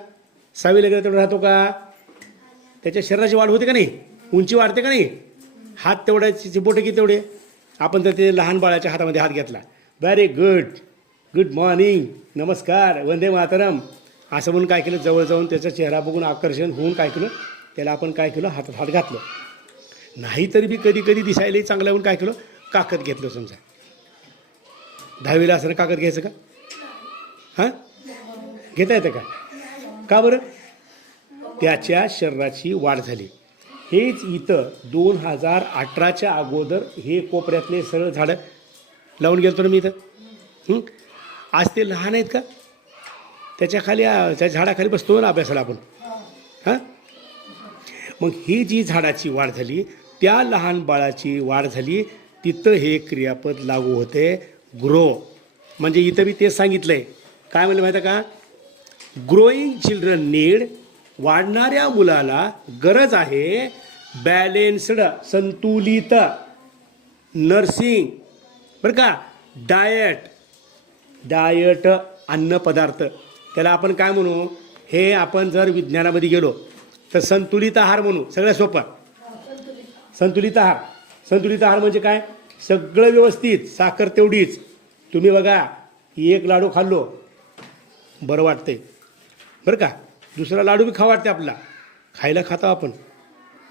6वीला गेला तेवढं राहतो का. त्याच्या शरीराची वाढ होते का नाही. उंची वाढते का नाही. हात तेवढ्याची बोटं की तेवढे. आपण तर ते लहान बाळाच्या हातामध्ये हात घेतला. व्हेरी गुड, गुड मॉर्निंग, नमस्कार, वंदे मातरम असं म्हणून काय केलं. जवळ जाऊन त्याचा चेहरा बघून आकर्षण होऊन काय केलं, त्याला आपण काय केलं, हातात हात घातलं. नाहीतरी बी कधी कधी दिसायलाही चांगलं म्हणून काय केलं, काकद घेतलं. समजा 10वीला असताना काकद घ्यायचं का. हां, घेता येतं का. का बरं. त्याच्या शरीराची वाढ झाली. हेच इथं 2018च्या अगोदर हे कोपऱ्यातले सरळ झाडं लावून गेलो ना मी इथं. आज ते लहान आहेत का. त्याच्या खाली त्या झाडाखाली बसतो ना अभ्यासाला आपण. हां, मग ही जी झाडाची वाढ झाली, त्या लहान बाळाची वाढ झाली, तिथं हे क्रियापद लागू होते, ग्रो. म्हणजे इथं बी तेच सांगितलं आहे. काय म्हणलं माहिती आहे का. ग्रोईंग चिल्ड्रन नीड, वाढणाऱ्या मुलाला गरज आहे, बॅलेन्स्ड, संतुलित, नर्सिंग बरं का, डायट. डायट अन्नपदार्थ त्याला आपण काय म्हणू. हे आपण जर विज्ञानामध्ये गेलो तर संतुलित आहार म्हणू. सगळ्यात सोपं संतुलित आहार. संतुलित आहार म्हणजे काय. सगळं व्यवस्थित, साखर तेवढीच. तुम्ही बघा, एक लाडू खाल्लो बरं वाटतंय बरं का. दुसरा लाडू बी खा वाटते आपला, खायला खातो आपण.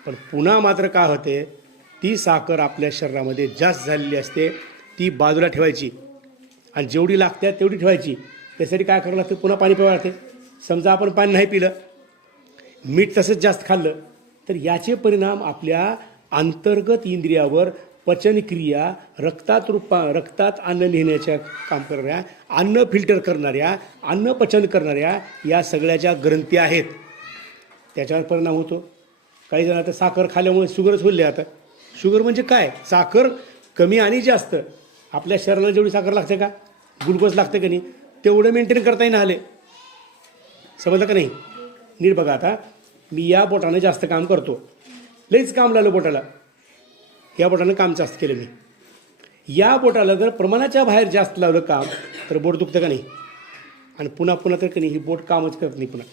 पण पुन्हा मात्र काय होते, ती साखर आपल्या शरीरामध्ये जास्त झालेली असते, ती बाजूला ठेवायची आणि जेवढी लागते तेवढी ठेवायची. त्यासाठी काय करावं लागतं, पुन्हा पाणी प्यावं लागते. समजा आपण पाणी नाही पिलं, मीठ तसंच जास्त खाल्लं, तर याचे परिणाम आपल्या अंतर्गत इंद्रियावर, पचनक्रिया, रक्तात अन्न नेण्याच्या काम करणाऱ्या, अन्न फिल्टर करणाऱ्या, अन्न पचन करणाऱ्या या सगळ्याच्या ग्रंथी आहेत, त्याच्यावर परिणाम होतो. काही जण आता साखर खाल्ल्यामुळे शुगरच होईल. आता शुगर म्हणजे काय, साखर कमी आणि जास्त. आपल्या शरीराला जेवढी साखर लागते का, ग्लुकोज लागते का नाही, तेवढं मेंटेन करता येईन आले. समजलं का नाही. नीट बघा. आता मी या बोटानं जास्त काम करतो, लईच काम लागलं बोटाला. या बोटानं काम जास्त केलं मी. या बोटाला जर प्रमाणाच्या बाहेर जास्त लावलं काम, तर बोट दुखतं का नाही. आणि पुन्हा पुन्हा तर का नाही, ही बोट कामच करत नाही, पुन्हा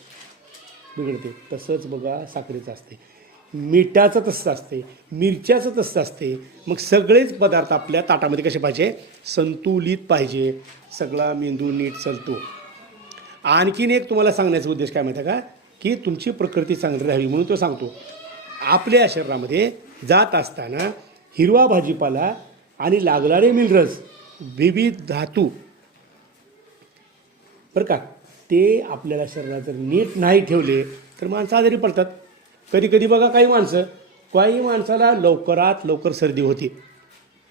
बिघडते. तसंच बघा साखरेचं असते, मिठाचं तसंच असते, मिरच्याचं तसंच असते. मग सगळेच पदार्थ आपल्या ताटामध्ये कसे पाहिजे, संतुलित पाहिजे. सगळा मेंदू नीट चालतो. आणखीन एक तुम्हाला सांगण्याचा उद्देश काय माहिती आहे का, की तुमची प्रकृती चांगली राहावी म्हणून तो सांगतो. आपल्या शरीरामध्ये जात असताना हिरवा भाजीपाला आणि लागणारे मिनरल्स, विविध धातू बरं का, ते आपल्याला शरीरात जर नीट नाही ठेवले तर माणसं आजारी पडतात. कधी कधी बघा, काही माणसाला लवकरात लवकर सर्दी होते,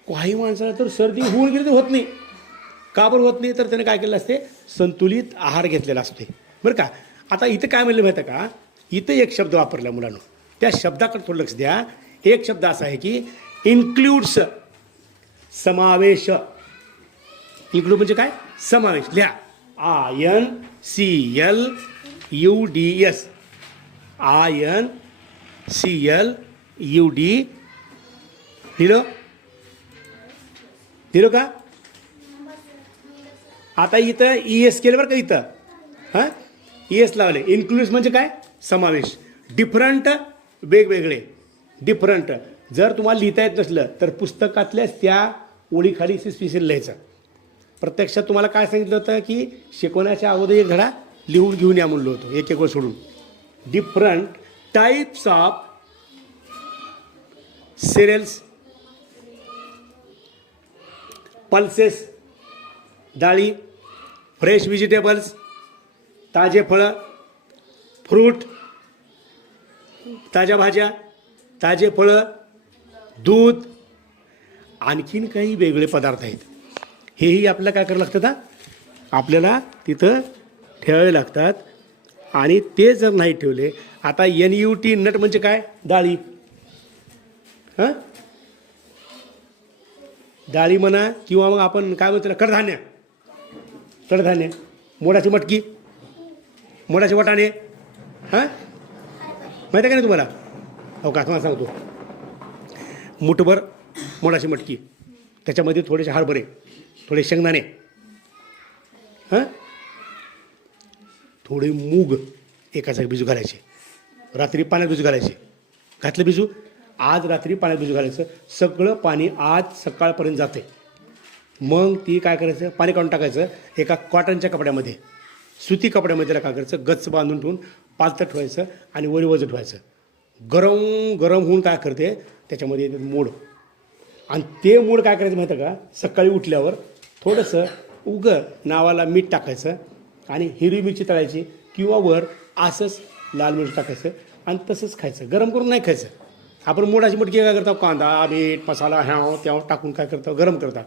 काही माणसाला तर सर्दी होऊन गेली तर होत नाही. का बरं होत नाही, तर त्याने काय केलेलं असते, संतुलित आहार घेतलेला असते बरं का. आता इथं काय म्हणलं माहिती आहे का, इथं एक शब्द वापरला मुलांनो, त्या शब्दाकडे थोडं लक्ष द्या. एक शब्द असा आहे की इन्क्लूड्स, समावेश. इन्क्लूड म्हणजे काय, समावेश. लिहा INCLUDS, INCLUD. लिहिलो का. आता इथं ES केलं बरं का. इथं हां ES लावले. इन्क्लूड्स म्हणजे काय, समावेश. डिफरंट, वेगवेगळे. डिफरंट जर तुम्हाला लिहिता येत नसलं तर पुस्तकातल्याच त्या ओळीखाली स्पेशल लिहायचं. प्रत्यक्षात तुम्हाला काय सांगितलं होतं की शिकवण्याच्या अगोदर एक धडा लिहून घेऊन या म्हणलं होतं, एक वेळ सोडून. Different types of serials, pulses, डाळी, फ्रेश व्हेजिटेबल्स, ताजे फळं, फ्रूट, ताज्या भाज्या, ताजे फळं, दूध, आणखीन काही वेगळे पदार्थ आहेत. हेही आपल्याला काय करावं लागतं, आपल्याला तिथं ठेवावे लागतात. आणि ते जर नाही ठेवले, आता NUT नट म्हणजे काय? डाळी. हां, डाळी म्हणा किंवा मग आपण काय म्हणतो कडधान्य, कडधान्य, मोडाची मटकी, मोडाचे वाटाणे. हां, माहिती आहे का नाही तुम्हाला? हो का, तुम्हाला सांगतो. मुठभर मोडाची मटकी, त्याच्यामध्ये थोडेसे हरभरे, थोडे शेंगदाणे, हां, थोडे मूग एका जागी भिजू घालायचे, रात्री पाण्यात भिजू घालायचे. घातलं भिजू, आज रात्री पाण्यात भिजू घालायचं. सगळं पाणी आज सकाळपर्यंत जाते. मग ती काय करायचं, पाणी काढून टाकायचं एका कॉटनच्या कपड्यामध्ये, सुती कपड्यामध्ये. त्याला काय करायचं, गच्च बांधून ठेवून पालथं ठेवायचं आणि वरी वजन ठेवायचं. गरम गरम होऊन काय करते, त्याच्यामध्ये येते मूड. आणि ते मूड काय करायचं माहिती आहे का, सकाळी उठल्यावर थोडंसं नावाला मीठ टाकायचं आणि हिरवी मिरची तळायची किंवा वर असंच लाल मिरची टाकायचं आणि तसंच खायचं. गरम करून नाही खायचं. आपण मोडाची मटकी काय करतो, कांदा मीठ मसाला ह्याव त्याव टाकून काय करतो, गरम करता.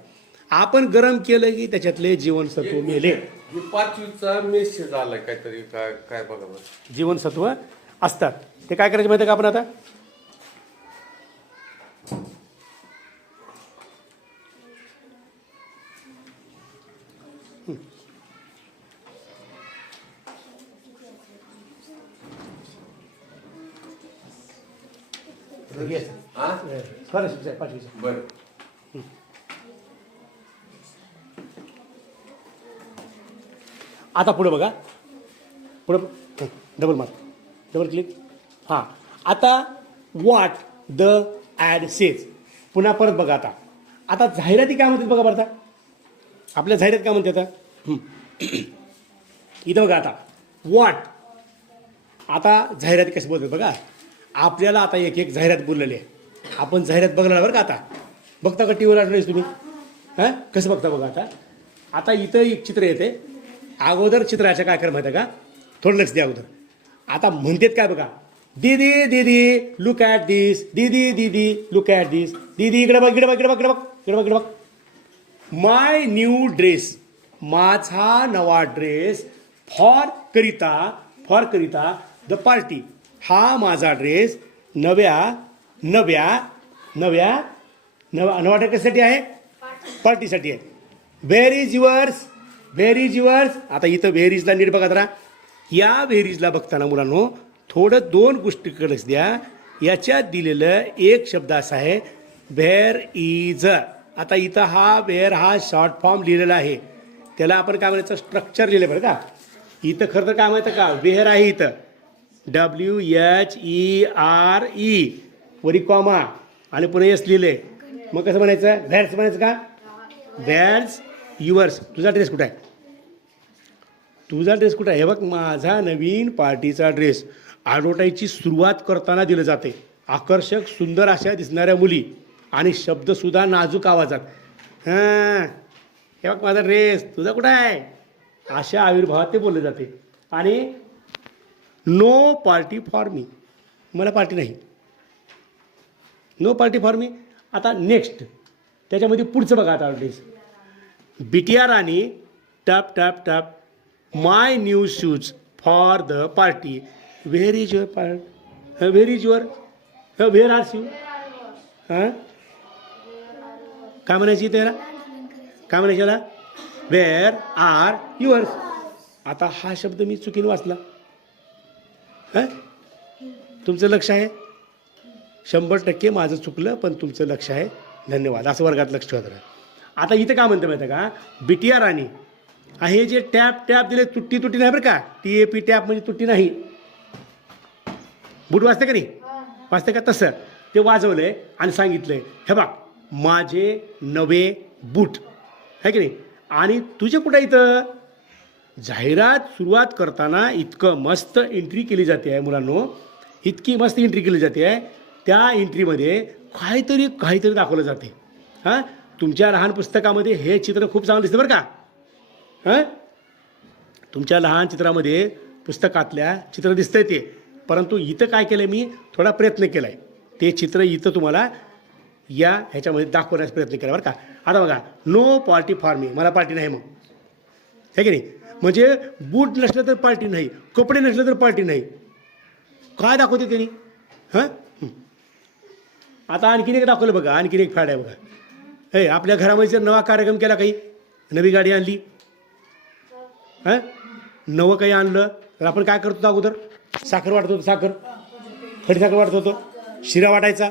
आपण गरम केलं की त्याच्यातले जीवनसत्व मेले. 5वीचा मेसेज आलाय काहीतरी, काय काय बघा बरं. जीवनसत्व असतात. ते काय करायचं माहिती आहे का आपण आता, बरं. आता पुढे बघा, पुढं डबल मार्क, डबल क्लिक. हां, आता व्हॉट द ॲड सेज. पुन्हा परत बघा. आता आता जाहिराती काय म्हणतात बघा बरं. आता आपल्या जाहिरात काय म्हणते आता, इथं बघा आता व्हॉट. आता जाहिराती कशी बोलतात बघा. आपल्याला आता एक एक जाहिरात बोललेली आहे. आपण जाहिरात बघणार बरं का. आता बघता का टी व्हीवर ॲड्रेस तुम्ही? हां, कसं बघता बघा. आता आता इथं एक चित्र येते. अगोदर चित्राच्या काय कर माहिती आहे का, थोडं लक्ष द्या अगोदर. आता म्हणतात काय बघा, दीदी दीदी लुक ॲट दिस, दीदी दीदी लुक ॲट दिस, दीदी इकडे बघ, इकडे बघ, इकडे बघ, इकडे बघ, इकडे बघ, इकडे बघ. माय न्यू ड्रेस, माझा नवा ड्रेस. फॉर करिता द पार्टी, हा माझा ड्रेस नव्या ड्रेस कशासाठी आहे, पार्टीसाठी आहे. Where is yours. आता इथं व्हेर इजला नीट बघा जरा. या व्हेर इजला बघताना मुलांनो थोडं दोन गोष्टीकडे लक्ष द्या. याच्यात दिलेलं एक शब्द असा आहे व्हेर इज. आता इथं हा व्हेर हा शॉर्ट फॉर्म लिहिलेला आहे. त्याला आपण काय म्हणायचं, स्ट्रक्चर लिहिलं बरं का. इथं खरं तर काय माहिती का, व्हेर आहे इथं WHERE वरी कॉमा आणि पुढे एस लिहिले. मग कसं म्हणायचं, व्हेर्स म्हणायचं का, व्हेर्स युअर्स. तुझा ड्रेस कुठं आहे, तुझा ड्रेस कुठं आहे. हे बघ, माझा नवीन पार्टीचा ड्रेस. ॲडव्हर्टाईजची सुरुवात करताना दिलं जाते. आकर्षक सुंदर अशा दिसणाऱ्या मुली आणि शब्दसुद्धा नाजूक आवाजात. हां, हे बघ माझा ड्रेस, तुझा कुठं आहे, अशा आविर्भावात ते बोलले जाते. आणि नो पार्टी फॉर मी, मला पार्टी नाही, नो पार्टी फॉर मी. आता नेक्स्ट त्याच्यामध्ये पुढचं बघा. आता ड्रेस बिटिया राणी tap tap tap my new shoes for the party. Where is your where are you. हां, काय म्हणायची त्याला, काय म्हणायची त्याला, व्हेर आर युअर्स. आता हा शब्द मी चुकीने वाचला. हां, तुमचं लक्ष आहे, 100% माझं चुकलं पण तुमचं लक्ष आहे, धन्यवाद. असं वर्गात लक्ष ठेवत राहा. आता इथं काय म्हणतं माहिती आहे का, बिटिया राणी. हे जे टॅप दिले तुट्टी नाही बरं का, TAP टॅप म्हणजे तुट्टी नाही. बूट वाजते का नाही, वाजते का, तसं ते वाजवलंय आणि सांगितलंय हे बघ माझे नवे बूट आहे की नाही. आणि तुझे कुठं इथं जाहिरात सुरुवात करताना इतकं मस्त एंट्री केली जाते आहे मुलांनो, इतकी मस्त एंट्री केली जाते आहे. त्या एंट्रीमध्ये काहीतरी दाखवलं जाते. हां, तुमच्या लहान पुस्तकामध्ये हे चित्र खूप चांगलं दिसतं बरं का. हां, तुमच्या लहान चित्रामध्ये पुस्तकातल्या चित्र दिसतंय ते, परंतु इथं काय केलं मी, थोडा प्रयत्न केला आहे. ते चित्र इथं तुम्हाला ह्याच्यामध्ये दाखवण्याचा प्रयत्न केला बरं का. आता बघा, नो पार्टी फॉर मी, मला पार्टी नाही मग, आहे की नाही. म्हणजे बूट नसलं तर पार्टी नाही, कपडे नसले तर पार्टी नाही. काय दाखवते त्यांनी? हां, आता आणखीन एक दाखवलं बघा, आणखीन एक फॅड आहे बघा. हे आपल्या घरामध्ये जर नवा कार्यक्रम केला, काही नवी गाडी आणली, हां, नवं काही आणलं तर आपण काय करतो? अगोदर साखर वाटत होतो, साखर खडीसाखर वाटत होतो, शिरा वाटायचा,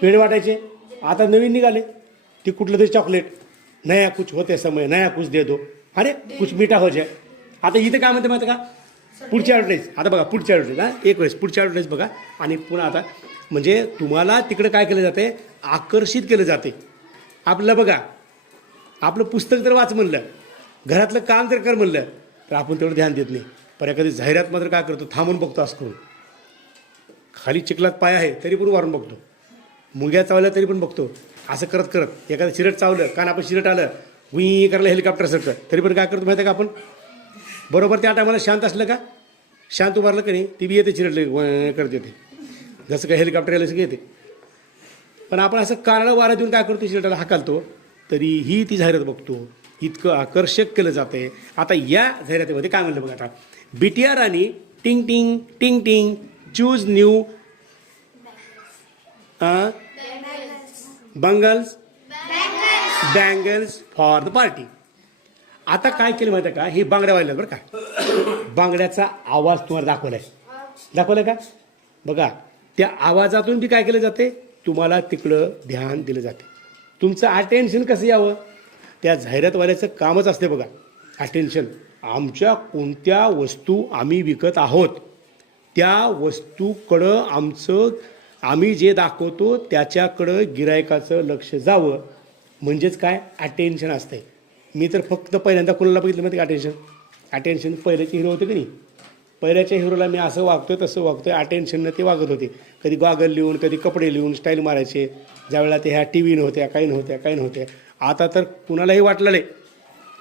पेढे वाटायचे. आता नवीन निघाले ती कुठलं तरी चॉकलेट, नया कुछ होते समय नया कुछ दे दो, अरे कुछ मीठा हो जाए. आता इथं काय म्हणते माहिती का? पुढची ॲडव्हर्टाईज. आता बघा पुढची ॲडव्हर्टाईज, हां एक वेळेस पुढची ॲडव्हर्टाईज बघा. आणि पुन्हा आता म्हणजे तुम्हाला तिकडे काय केलं जाते? आकर्षित केलं जाते. आपलं बघा, आपलं पुस्तक जर वाच म्हणलं, घरातलं काम जर कर म्हणलं तर आपण तेवढं ध्यान देत नाही. पण एखादी जाहिरात मात्र काय करतो? थांबून बघतो असं करून. खाली चिखलात पाय आहे तरी पण वारून बघतो, मुंग्या चावल्या तरी पण बघतो. असं करत करत एखादं शिरट चावलं, कारण आपण शिरट आलं हुई करायला हेलिकॉप्टरसारखं, तरी पण काय करतो माहिती आहे का आपण? बरोबर त्या टायमाला शांत असलं का, शांत उभारलं का नाही, ती बी येते चिरटले करते ते, जसं काय हेलिकॉप्टर यायला सगळं येते. पण आपण असं कानाला वारा देऊन काय करतो? चिरटाला हाकालतो, तरीही ती जाहिरात बघतो. इतकं आकर्षक केलं जाते. आता या जाहिरातीमध्ये काय म्हणलं बघा, आता BTR आणि टिंग टिंग टिंग टिंग choose new bangles for the party. आता काय केलं माहिती आहे का? हे बांगड्या वाजल्या बरं का, बांगड्याचा आवाज तुम्हाला दाखवलाय का? बघा, त्या आवाजातून बी काय केलं जाते? तुम्हाला तिकडं ध्यान दिलं जाते. तुमचं अटेन्शन कसं यावं? त्या जाहिरातवाल्याचं कामच असते बघा, अटेन्शन. आमच्या कोणत्या वस्तू आम्ही विकत आहोत त्या वस्तूकडं आम्ही जे दाखवतो त्याच्याकडं गिरायकाचं लक्ष जावं, म्हणजेच काय? अटेन्शन असते. मी तर फक्त पहिल्यांदा कोणाला बघितलं माहिती? अटेन्शन पहिल्याचे हिरो होते की नाही, पहिल्याच्या हिरोला मी असं वागतोय तसं वागतोय, अटेन्शननं ते वागत होते. कधी गॉगल लिहून, कधी कपडे लिहून स्टाईल मारायचे. ज्यावेळेला ते ह्या TV नव्हत्या, काही नव्हत्या. आता तर कुणालाही वाटलं नाही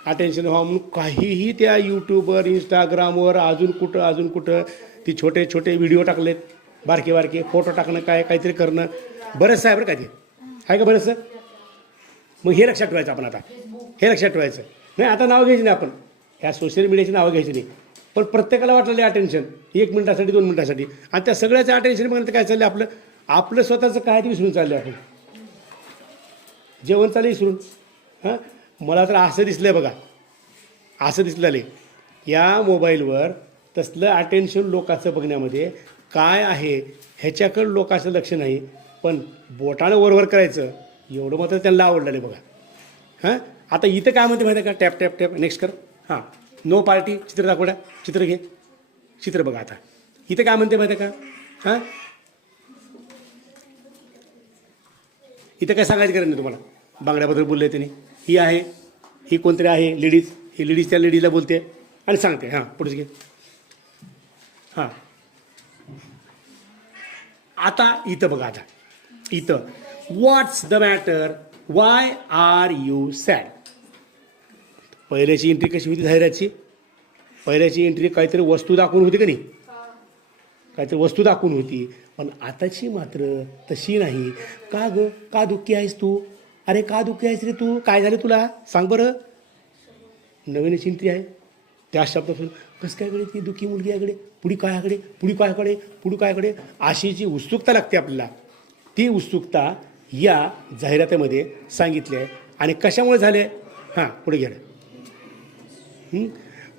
अटेन्शन व्हावं म्हणून, काहीही त्या यूट्यूबवर, इंस्टाग्रामवर, अजून कुठं ती छोटे छोटे व्हिडिओ टाकलेत, बारके फोटो टाकणं, काहीतरी करणं, बरंचसं आहे बरं का ते, आहे का बरंचसं? मग हे लक्षात ठेवायचं आपण. आता हे लक्षात ठेवायचं नाही. आता नावं घ्यायची नाही आपण, ह्या सोशल मीडियाची नावं घ्यायची नाही. पण प्रत्येकाला वाटलेलं अटेन्शन 1 मिनिटासाठी, 2 मिनिटासाठी, आणि त्या सगळ्याचं अटेन्शन बघण्याचं काय चाललं? आपलं स्वतःचं काय ते विसरून चाललं आपण. जेवण चाललं विसरून. हां, मला तर असं दिसलं आहे बघा, असं दिसलं या मोबाईलवर तसलं अटेन्शन लोकांचं बघण्यामध्ये काय आहे ह्याच्याकडं लोकांचं लक्ष नाही, पण बोटानं वरवर करायचं एवढं मात्र त्यांना आवडलेलं आहे बघा. हां, आता इथं काय म्हणते माहिती आहे का? टॅप टॅप टॅप नेक्स्ट कर. हां, नो पार्टी, चित्र दाखवड्या, चित्र घे, चित्र बघा. आता इथं काय म्हणते माहिती आहे का? हां, इथं काय सांगायचं गरज नाही तुम्हाला. बांगड्याबद्दल बोलले त्यांनी. ही आहे, ही कोणतरी आहे लेडीज, ही लेडीज त्या लेडीजला बोलते आणि सांगते. हां, पुढे घे. हां, आता इथं बघा. आता इथं what's the matter, why are you sad. पहिल्याची एंट्री कशी होती जाहिरातची? पहिल्याची एंट्री काहीतरी वस्तू दाखवून होती का नाही? काहीतरी वस्तू दाखवून होती. पण आताची मात्र तशी नाही. का ग, का दुःखी आहेस तू? अरे का दुःखी आहेस रे तू? काय झालं तुला? सांग बरं. नवीनच एंट्री आहे त्या शब्दापासून. कसं काय कडे ती दुःखी मुलगी याकडे, पुढी कायकडे अशी जी उत्सुकता लागते आपल्याला, ती उत्सुकता या जाहिरातीमध्ये सांगितली आहे. आणि कशामुळे झाले? हां, पुढे घ्या.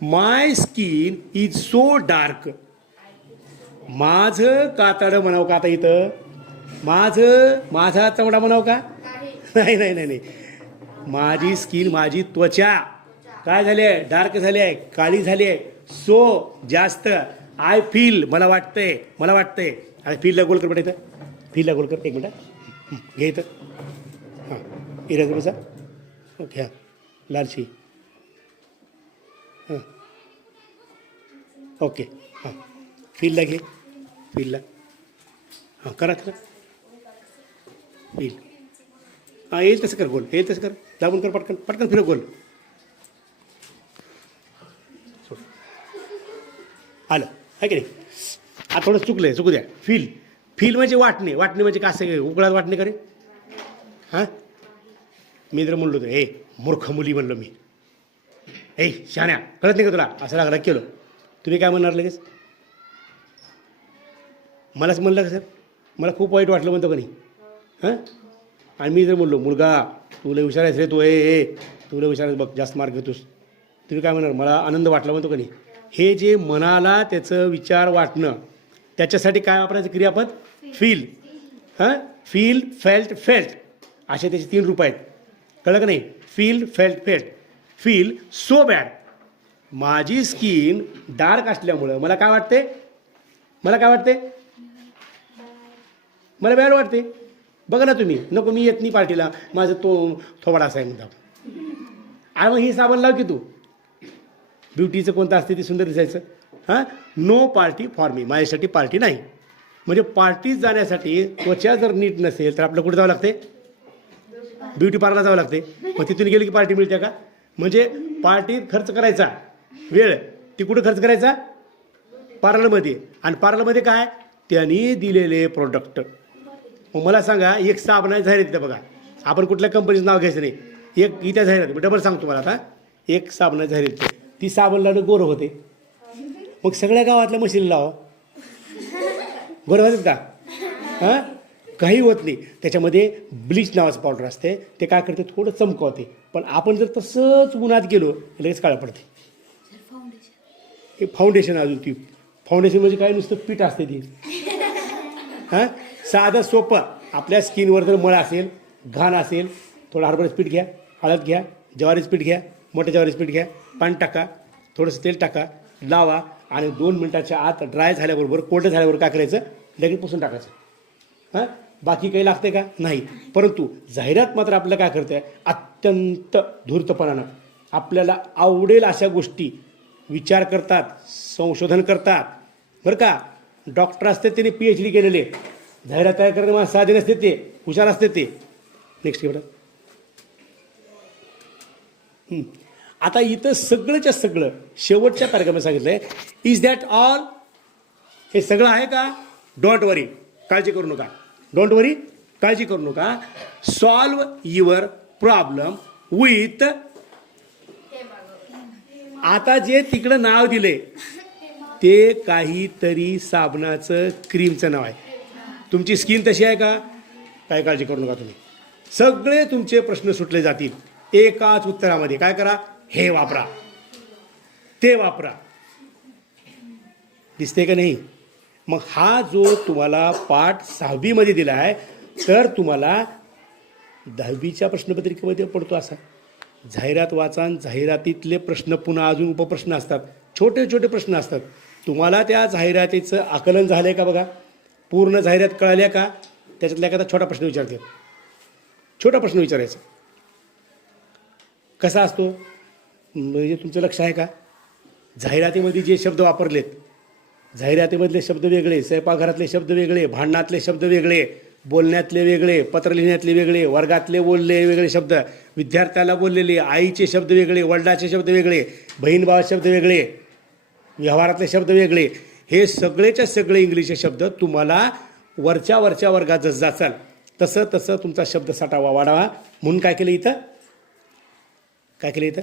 माय स्किन इज सो डार्क. माझं कातडं म्हणावं का आता इथं? माझा चमडा म्हणावं का? नाही. माझी स्किन, माझी त्वचा काय झाली आहे? डार्क झाली आहे, काळी झाली आहे. सो जास्त आय फील, मला वाटतंय. आय फीलला गोल कर बेटा इथं, फीलला गोल कर. 1 मिनटं घे इथं. हां, इराज बसा. ओके. हां, लालची. हां, ओके. हां, फीलला घे, फीलला. हां, करा फील. हां, येईल तसं कर, गोल येईल तसं कर, दाबून कर, पटकन फिरव गोल. आलं आहे की नाही? आता थोडं चुकू द्या. फील म्हणजे वाटणे म्हणजे का असं उकळात वाटणे करे? हां, मी जर म्हणलो होतो मूर्ख मुली म्हणलो मी. ए शहाण्या कळत नाही का तुला असं राग केलं तुम्ही काय म्हणणार लगेच मलाच म्हणलं का सर मला खूप वाईट वाटलं म्हणतो का नाही हां आणि मी जर म्हणलो मुलगा तुला हुशार आहेस रे तू ए तुला हुशार आहेस बघ जास्त मार्क घेतोस तुम्ही काय म्हणणार मला आनंद वाटला म्हणतो का नाही हे जे मनाला त्याचं विचार वाटणं त्याच्यासाठी काय वापरायचं क्रियापद फील हां फील फेल्ट असे त्याचे 3 रूप आहेत कळलं का नाही feel felt feel so bad माझी स्किन डार्क असल्यामुळं मला काय वाटते मला बॅड वाटते बघा ना तुम्ही नको मी येत नाही पार्टीला माझं तो थोबाडा असा आहे म्हणता आणि मग ही साबण लाव की तू ब्युटीचं कोणतं असते ते सुंदर दिसायचं हां नो पार्टी फॉर मी माझ्यासाठी पार्टी नाही म्हणजे पार्टीत जाण्यासाठी त्वचा जर नीट नसेल तर आपल्याला कुठे जावं लागते ब्युटी पार्लरला जावं लागते मग तिथून गेली की पार्टी मिळते का म्हणजे पार्टीत खर्च करायचा वेळ ती कुठं खर्च करायचा पार्लरमध्ये आणि पार्लरमध्ये काय त्यांनी दिलेले प्रोडक्ट मग मला सांगा एक साबणाची जाहिरात आहे बघा आपण कुठल्या कंपनीचं नाव घ्यायचं नाही एक इथं जाहिरात मी डबल सांगतो मला आता एक साबणाची जाहिरात आहे ती साबण लावून गोरं होते मग सगळ्या गावातल्या मशीन लावा गोरं होतात का हां काही होत नाही त्याच्यामध्ये ब्लीच नावाचं पावडर असते ते काय करते थोडं चमकवते पण आपण जर तसंच उन्हात गेलो लगेच काळं पडते हे फाउंडेशन अजून ती फाउंडेशन म्हणजे काय नुसतं पीठ असते ती हां साधं सोपं आपल्या स्किनवर जर मळ असेल घाण असेल थोडं हरभऱ्याचं पीठ घ्या हळद घ्या ज्वारीचं पीठ घ्या मोठ्या ज्वारीचं पीठ घ्या पाणी टाका थोडंसं तेल टाका लावा आणि 2 मिनटाच्या आत ड्राय झाल्याबरोबर कोल्ड झाल्याबरोबर काय करायचं लगेच पुसून टाकायचं हां बाकी काही लागते का नाही परंतु जाहिरात मात्र आपल्याला काय करते अत्यंत धूर्तपणानं आपल्याला आवडेल अशा गोष्टी विचार करतात संशोधन करतात बरं का डॉक्टर असते त्याने PhD केलेले जाहिरात तयार करणे मला साधे नसते ते हुशार असते ते नेक्स्ट एवढं आता इथं सगळंच्या सगळं शेवटच्या कार्यक्रमात सांगितलं आहे इज दॅट ऑल हे सगळं आहे का डोंट वरी काळजी करू नका डोंट वरी काळजी करू नका सॉल्व युअर प्रॉब्लेम विथ आता जे तिकडं नाव दिले ते काहीतरी साबणाचं क्रीमचं नाव आहे तुमची स्किन तशी आहे का काय काळजी करू नका तुम्ही सगळे तुमचे प्रश्न सुटले जातील एकाच उत्तरामध्ये काय करा हे वापरा ते वापरा दिसते का नाही मग हा जो तुम्हाला पाठ 6वीमध्ये दिला आहे तर तुम्हाला 10वीच्या प्रश्नपत्रिकेमध्ये पडतो असा जाहिरात वाचन जाहिरातीतले प्रश्न पुन्हा अजून उपप्रश्न असतात छोटे छोटे प्रश्न असतात तुम्हाला त्या जाहिरातीचं आकलन झालं आहे का बघा पूर्ण जाहिरात कळाल्या का त्याच्यातला एखादा छोटा प्रश्न विचारते छोटा प्रश्न विचारायचा कसा असतो म्हणजे तुमचं लक्ष आहे का जाहिरातीमध्ये जे शब्द वापरलेत जाहिरातीमधले शब्द वेगळे स्वयंपाकघरातले शब्द वेगळे भांडणातले शब्द वेगळे बोलण्यातले वेगळे पत्र लिहिण्यातले वेगळे वर्गातले बोलले वेगळे शब्द विद्यार्थ्याला बोललेले आईचे शब्द वेगळे वडिलाचे शब्द वेगळे बहीण भावाचे शब्द वेगळे व्यवहारातले शब्द वेगळे हे सगळेच्या सगळे इंग्लिशचे शब्द तुम्हाला वरच्या वर्गात जसं जाचाल तसं तसं तुमचा शब्दसाठा वाढावा म्हणून काय केलं इथं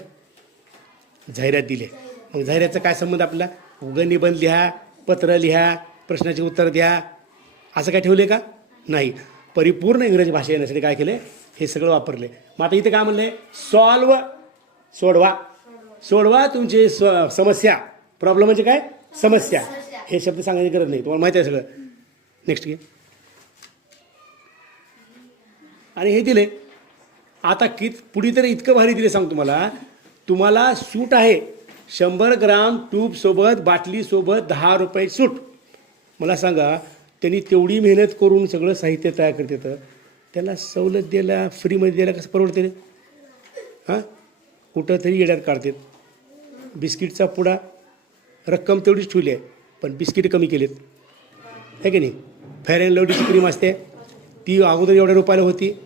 जाहिरात दिली मग जाहिरातचा काय संबंध आपला उगं निबंध लिहा पत्र लिहा प्रश्नाचे उत्तर द्या असं काय ठेवले का नाही परिपूर्ण इंग्रजी भाषा येण्यासाठी काय केले हे सगळं वापरले मग आता इथे काय म्हणले सॉल्व सोडवा तुमची समस्या प्रॉब्लेम म्हणजे काय समस्या हे शब्द सांगायची गरज नाही तुम्हाला माहिती आहे सगळं नेक्स्ट घे आणि हे दिले आता पुढे तर इतकं भारी दिले सांग तुम्हाला सूट आहे 100 ग्राम ट्यूबसोबत बाटलीसोबत 10 रुपये सूट मला सांगा त्यांनी तेवढी मेहनत करून सगळं साहित्य तयार करते तर त्याला सवलत द्यायला फ्रीमध्ये द्यायला कसं परवडते रे हां कुठंतरी येड्यात काढतात बिस्किटचा पुडा रक्कम तेवढीच ठेवली आहे पण बिस्किट कमी केलेत आहे की नाही फेअर अँड लवलीची क्रीम असते ती अगोदर एवढ्या रुपयाला होती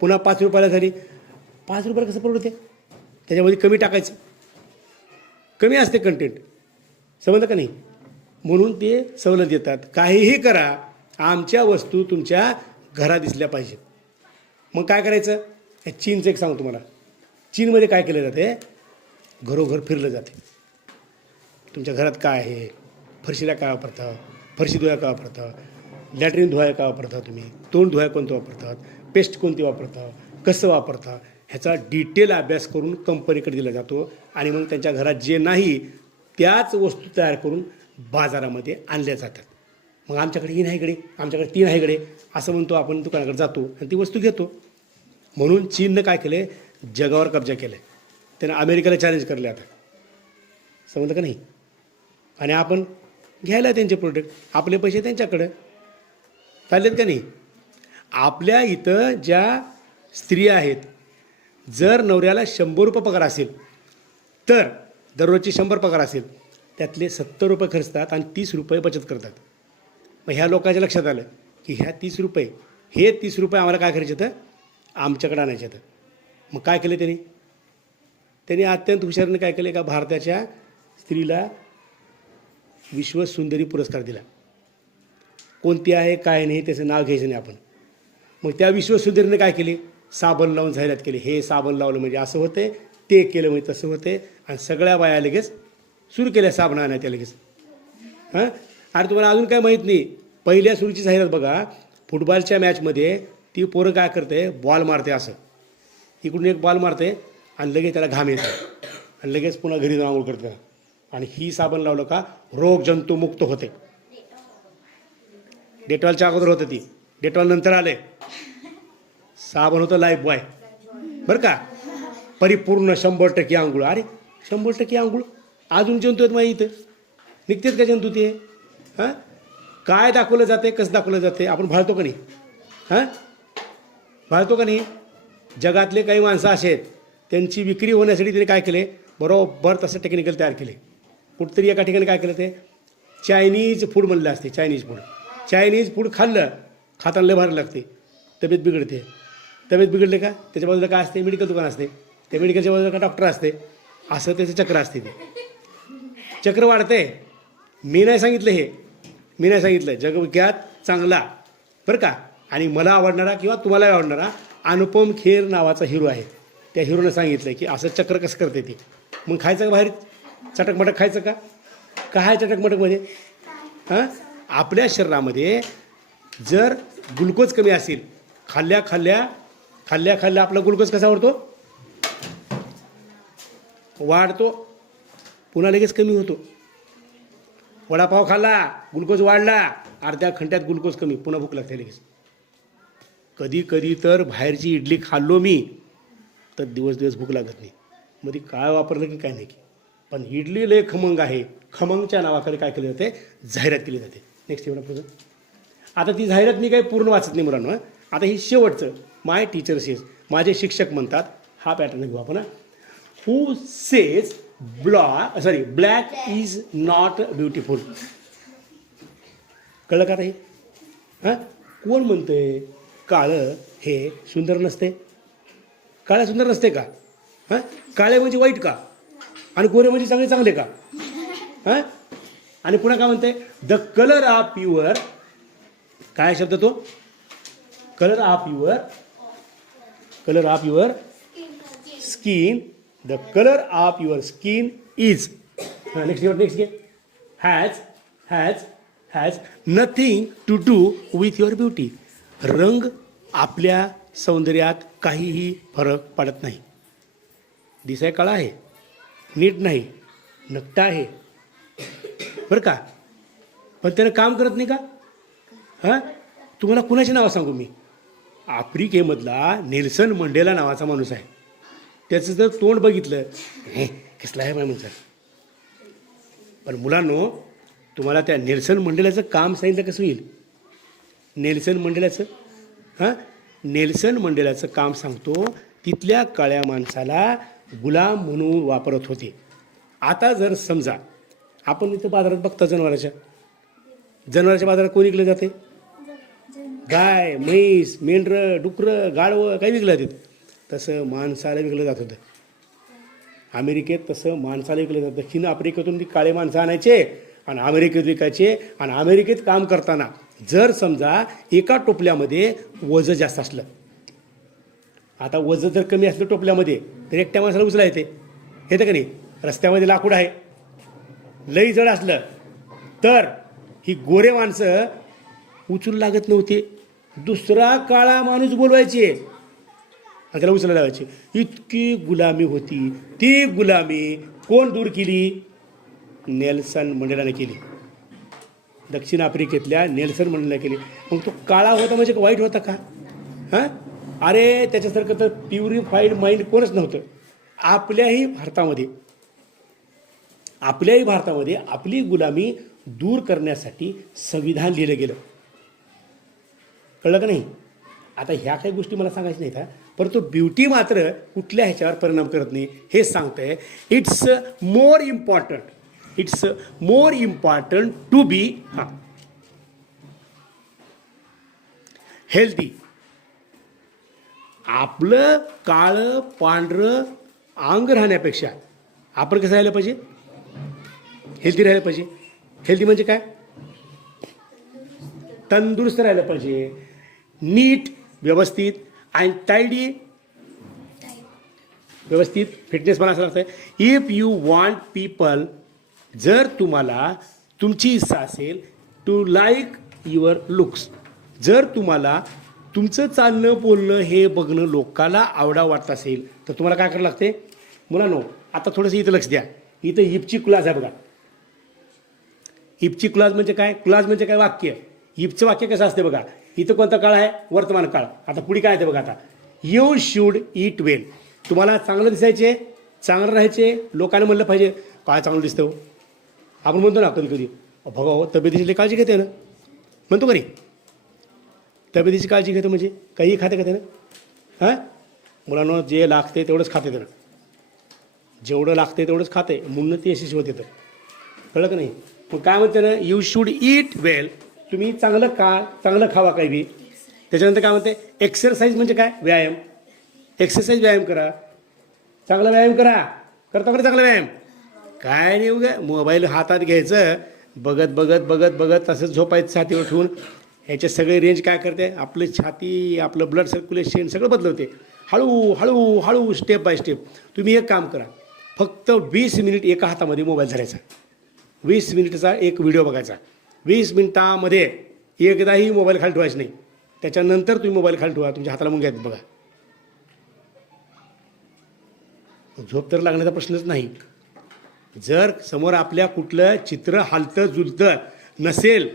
पुन्हा 5 रुपयाला झाली 5 रुपयाला कसं परवडते त्याच्यामध्ये कमी टाकायचं कमी असते कंटेंट समजलं का नाही म्हणून ते सवलत देतात काहीही करा आमच्या वस्तू तुमच्या घरात दिसल्या पाहिजेत मग काय करायचं चीनचं एक सांगतो तुम्हाला चीनमध्ये काय केलं जाते घरोघर फिरलं जाते. तुमच्या घरात काय आहे, फरशीला काय वापरता, फरशी धुवाय काय वापरता, लॅट्रिन धुवाय काय वापरता, तुम्ही तोंड धुवाय कोणतं वापरतात, पेस्ट कोणती वापरता, कसं वापरता, ह्याचा डिटेल अभ्यास करून कंपनीकडे दिला जातो. आणि मग त्यांच्या घरात जे नाही त्याच वस्तू तयार करून बाजारामध्ये आणल्या जातात. मग आमच्याकडे ही नाही इकडे, आमच्याकडे ती नाही इकडे असं म्हणतो आपण, दुकानाकडे जातो आणि ती वस्तू घेतो. म्हणून चीननं काय केलं, जगावर कब्जा केला आहे. त्यानं अमेरिकेला चॅलेंज करले आता, समजलं का नाही. आणि आपण घ्यायला त्यांचे प्रोडक्ट, आपले पैसे त्यांच्याकडं चाललेत का नाही. आपल्या इथं ज्या स्त्रिया आहेत, जर नवऱ्याला 100 रुपये पगार असेल तर दररोजची 100 पगार असेल, त्यातले 70 रुपये खर्चतात आणि 30 रुपये बचत करतात. मग ह्या लोकांच्या लक्षात आलं की ह्या 30 रुपये, हे 30 रुपये आम्हाला काय करायचे तर आमच्याकडे आणायचे तर. मग काय केलं त्यांनी अत्यंत हुशारीने काय केलं, का भारताच्या स्त्रीला विश्वसुंदरी पुरस्कार दिला. कोणती आहे काय नाही त्याचं नाव घ्यायचं नाही आपण. मग त्या विश्वसुंदरीने काय केली, साबण लावून जाहिरात केली, हे साबण लावलं म्हणजे असं होते, ते केलं म्हणजे तसं होते. आणि सगळ्या बाया लगेच सुरू केल्या साबण आणायच्या लगेच. हां, अरे तुम्हाला अजून काय माहीत नाही, पहिल्या सुरूची जाहिरात बघा, फुटबॉलच्या मॅचमध्ये ती पोरं काय करते, बॉल मारते असं, इकडून एक बॉल मारते आणि लगेच त्याला घाम येतो आणि लगेच पुन्हा घरी जाऊन आंघोळ करते. आणि ही साबण लावलं का रोग जंतुमुक्त होते. डेटॉलच्या अगोदर होतं ती, डेटॉल नंतर आले, साबण होतं लाईफ बॉय बरं का, परिपूर्ण 100% आंघोळ. अरे 100% आंघोळ, अजून जंतू आहेत माझ्या इथं, निघतेच का जंतू ते. हां, काय दाखवलं जाते, कसं दाखवलं जाते, आपण भाळतो का नाही. हां, भाळतो का नाही. जगातले काही माणसं असे आहेत, त्यांची विक्री होण्यासाठी त्यांनी काय केले, बरोबर तसं टेक्निकल तयार केले. कुठंतरी एका ठिकाणी काय केलं, ते चायनीज फूड म्हणलं असते, चायनीज फूड खाल्लं, खाताना लय भारी लागते, तब्येत बिघडते. तब्येत बिघडले का त्याच्या बाजूला काय असते, मेडिकल दुकान असते, त्या मेडिकलच्या बाजूला का डॉक्टर असते, असं त्याचं चक्र असते. ते चक्र वाढते. मी नाही सांगितलं हे, मी नाही सांगितलं, जगविख्यात चांगला बरं का, आणि मला आवडणारा किंवा तुम्हालाही आवडणारा अनुपम खेर नावाचा हिरो आहे. त्या हिरोनं सांगितलं की असं चक्र कसं करते ते. मग खायचं का बाहेर चटकमटक खायचं का, काय चटकमटकमध्ये. हां, आपल्या शरीरामध्ये जर ग्लुकोज कमी असेल, खाल्ल्या खाल्ल्या आपला ग्लुकोज कसा वाढतो, पुन्हा लगेच कमी होतो. वडापाव खाल्ला, ग्लुकोज वाढला, अर्ध्या घंट्यात ग्लुकोज कमी, पुन्हा भूक लागते लगेच. कधी कधी तर बाहेरची इडली खाल्लो मी तर दिवस भूक लागत नाही. मध्ये काय वापरलं की काय नाही की, पण इडली लय खमंग आहे, खमंगच्या नावाखाली काय केले जाते, जाहिरात केली जाते. नेक्स्ट एवढा पुढं. आता ती जाहिरात मी काही पूर्ण वाचत नाही मुलांना. आता ही शेवटचं, माय टीचर सेज, माझे शिक्षक म्हणतात, हा पॅटर्न घेऊ आपण. Who says black is not beautiful. कळलं का हे. हां, कोण म्हणतंय काळं हे सुंदर नसते, काळं सुंदर नसते का. हां, काळे म्हणजे वाईट का, आणि गोरे म्हणजे चांगले का. हां, आणि पुन्हा काय म्हणते, द कलर ऑफ युअर, काय शब्द तो, colour of your skin, the colour of your skin is, next घे, has nothing to do with your beauty. रंग आपल्या सौंदर्यात काहीही फरक पडत नाही. दिसाय काळा आहे, नीट नाही, नकटा आहे बरं का, पण त्यानं काम करत नाही का. हां, तुम्हाला कुणाची नावं सांगू मी. आफ्रिकेमधला नेल्सन मंडेला नावाचा माणूस आहे, त्याचं जर तोंड बघितलं, हे कसलं आहे म्हणून सर. पण मुलांनो, तुम्हाला त्या नेल्सन मंडेलाचं काम सांगितलं कसं होईल. नेल्सन मंडेलाचं काम सांगतो, तिथल्या काळ्या माणसाला गुलाम म्हणून वापरत होते. आता जर समजा आपण इथं बाजारात बघता, जनावराच्या बाजारात कोण विकलं जाते, गाय, म्हैस, मेंढरं, डुकरं, गाढवं काही विकलं जातात. तसं माणसाला विकलं जात होतं. अमेरिकेत तसं माणसाला विकलं जातं. दक्षिण आफ्रिकेतून ती काळे माणसं आणायचे आणि अमेरिकेत विकायचे. आणि अमेरिकेत काम करताना जर समजा एका टोपल्यामध्ये वजन जास्त असलं, आता वजन जर कमी असलं टोपल्यामध्ये, तर एकट्या माणसाला उचला येते का नाही. रस्त्यामध्ये लाकूड आहे, लई जड असलं तर ही गोरे माणसं उचलू लागत नव्हते, दुसरा काळा माणूस बोलवायचे आणि त्याला उचलायला लावायचे. इतकी गुलामी होती. ती गुलामी कोण दूर केली? नेल्सन मंडेलाने केली. दक्षिण आफ्रिकेतल्या नेल्सन मंडेलाने केली. मग तो काळा होता म्हणजे वाईट होता का? हां, अरे त्याच्यासारखं तर प्युरिफाईड माइंड कोणच नव्हतं. आपल्याही भारतामध्ये आपली गुलामी दूर करण्यासाठी संविधान लिहिलं गेलं. कळलं का नाही? आता ह्या काही गोष्टी मला सांगायच्या नाहीत, परंतु ब्युटी मात्र कुठल्या ह्याच्यावर परिणाम करत नाही हे सांगतंय. It's more important to be healthy. आपलं काळं पांढरं अंग राहण्यापेक्षा आपण कसं राहिलं पाहिजे? हेल्दी राहिलं पाहिजे. हेल्दी म्हणजे काय? तंदुरुस्त राहिलं पाहिजे, नीट, व्यवस्थित अँड टायडी, व्यवस्थित फिटनेस पण असं लागतं. इफ यू वॉन्ट पीपल, जर तुम्हाला तुमची इच्छा असेल टू लाईक युअर लुक्स, जर तुम्हाला तुमचं चालणं बोलणं हे बघणं लोकाला आवडा वाटत असेल तर तुम्हाला काय करावं लागते? मुलांनो, आता थोडंसं इथं लक्ष द्या. इथं इपची क्लास आहे बघा. इपची क्लास म्हणजे काय? क्लास म्हणजे काय? वाक्य. इपचं वाक्य कसं असते बघा. इथं कोणता काळ आहे? वर्तमान काळ. आता पुढे काय आहे बघा. आता यू शुड ईट वेल. तुम्हाला चांगलं दिसायचे, चांगलं राहायचे, लोकांना म्हणलं पाहिजे काय चांगलं दिसतं. आपण म्हणतो ना कधी कधी, बघा हो तब्येतीची काळजी घेते ना, म्हणतो का नाही? तब्येतीची काळजी घेतो म्हणजे काही खाते का त्यानं? हां, मुलांना जे लागते तेवढंच खाते त्यानं, जेवढं लागते तेवढंच खाते, म्हणून ते यशस्वी होते. तर कळलं का नाही? मग काय म्हणते ना, यू शुड ईट वेल. तुम्ही चांगलं खावा काही बी. त्याच्यानंतर काय म्हणते? एक्सरसाइज म्हणजे काय? व्यायाम. एक्सरसाइज, व्यायाम करा, चांगला व्यायाम करा. करता का चांगला व्यायाम? काय नाही उगा मोबाईल हातात घ्यायचं, बघत बघत बघत बघत तसंच झोपायचं छातीवर ठेवून. ह्याचे सगळे रेंज काय करते? आपली छाती, आपलं ब्लड सर्क्युलेशन सगळं बदलवते. हळू स्टेप बाय स्टेप. तुम्ही एक काम करा, फक्त 20 मिनिट एका हातामध्ये मोबाईल धरायचा, 20 मिनिटचा एक व्हिडिओ बघायचा. 20 मिनिटामध्ये एकदाही मोबाईल खाली ठेवायचा नाही. त्याच्यानंतर तुम्ही मोबाईल खाली ठेवा, तुमच्या हाताला मुंग्या आहेत बघा. झोप तर लागण्याचा प्रश्नच नाही. जर समोर आपल्या कुठलं चित्र हालतं जुलतं नसेल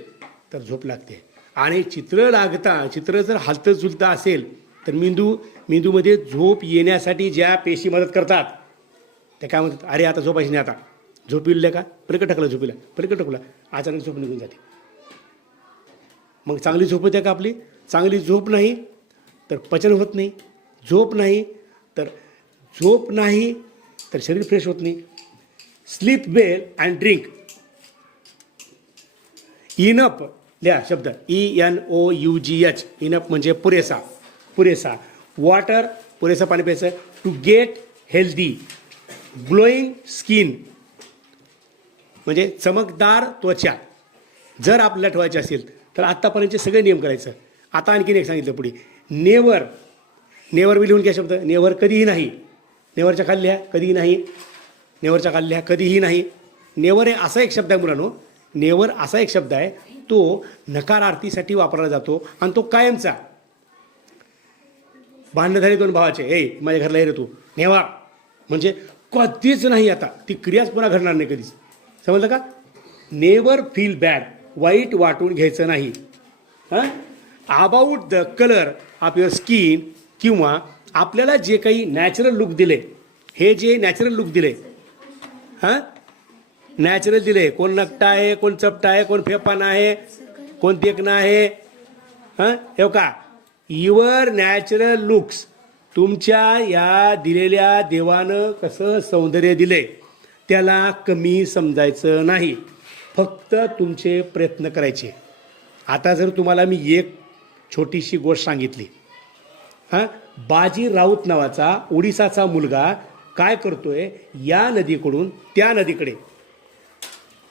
तर झोप लागते. आणि चित्र जर हालतं जुलतं असेल तर मेंदूमध्ये झोप येण्यासाठी ज्या पेशी मदत करतात त्या काय म्हणतात? अरे आता झोपायची नाही, आता झोप येईल का? पलीकडे टाकलं झोपीला, पलीकडे टाकला, अचानक झोप निघून जाते. मग चांगली झोप होते का आपली? चांगली झोप नाही तर पचन होत नाही, झोप नाही तर शरीर फ्रेश होत नाही. Sleep well and drink enough. लिहा शब्द ENOUGH. इनफ म्हणजे पुरेसा. वॉटर, पुरेसा पाणी प्यायचं. To get healthy. Glowing skin म्हणजे चमकदार त्वचा जर आपल्याला ठेवायची असेल तर आत्तापर्यंतचे सगळे नियम करायचं. आता आणखीन एक सांगितलं पुढे, नेवर बी लिहून घ्या शब्द. नेवर कधीही नाही. नेवरच्या खाली लिहा कधीही नाही. नेवरच्या खाली लिहा कधीही नाही. नेवर हे असा एक शब्द आहे मुलांनो, नेवर असा एक शब्द आहे, तो नकारार्थीसाठी वापरला जातो आणि तो कायमचा. भांडणं झाली दोन भावाचे, माझ्या घरला ये रे तू, नेवर म्हणजे कधीच नाही. आता ती क्रियाच पुन्हा घडणार नाही कधीच. समजलं का? Never feel bad. वाईट वाटून घ्यायचं नाही. हां, about the colour of your skin, किंवा आपल्याला जे काही नॅचरल लुक दिले, हे जे नॅचरल लुक दिले, हां नॅचरल दिले, कोण नकटा आहे, कोण चपटा आहे, कोण फेपाना आहे, कोण देखणं आहे, हां हे का युअर नॅचरल लुक्स. तुमच्या या दिलेल्या देवानं कसं सौंदर्य दिले त्याला कमी समजायचं नाही, फक्त तुमचे प्रयत्न करायचे. आता जर तुम्हाला मी एक छोटीशी गोष्ट सांगितली, हां बाजी राऊत नावाचा ओडिसाचा मुलगा काय करतोय, या नदीकडून त्या नदीकडे,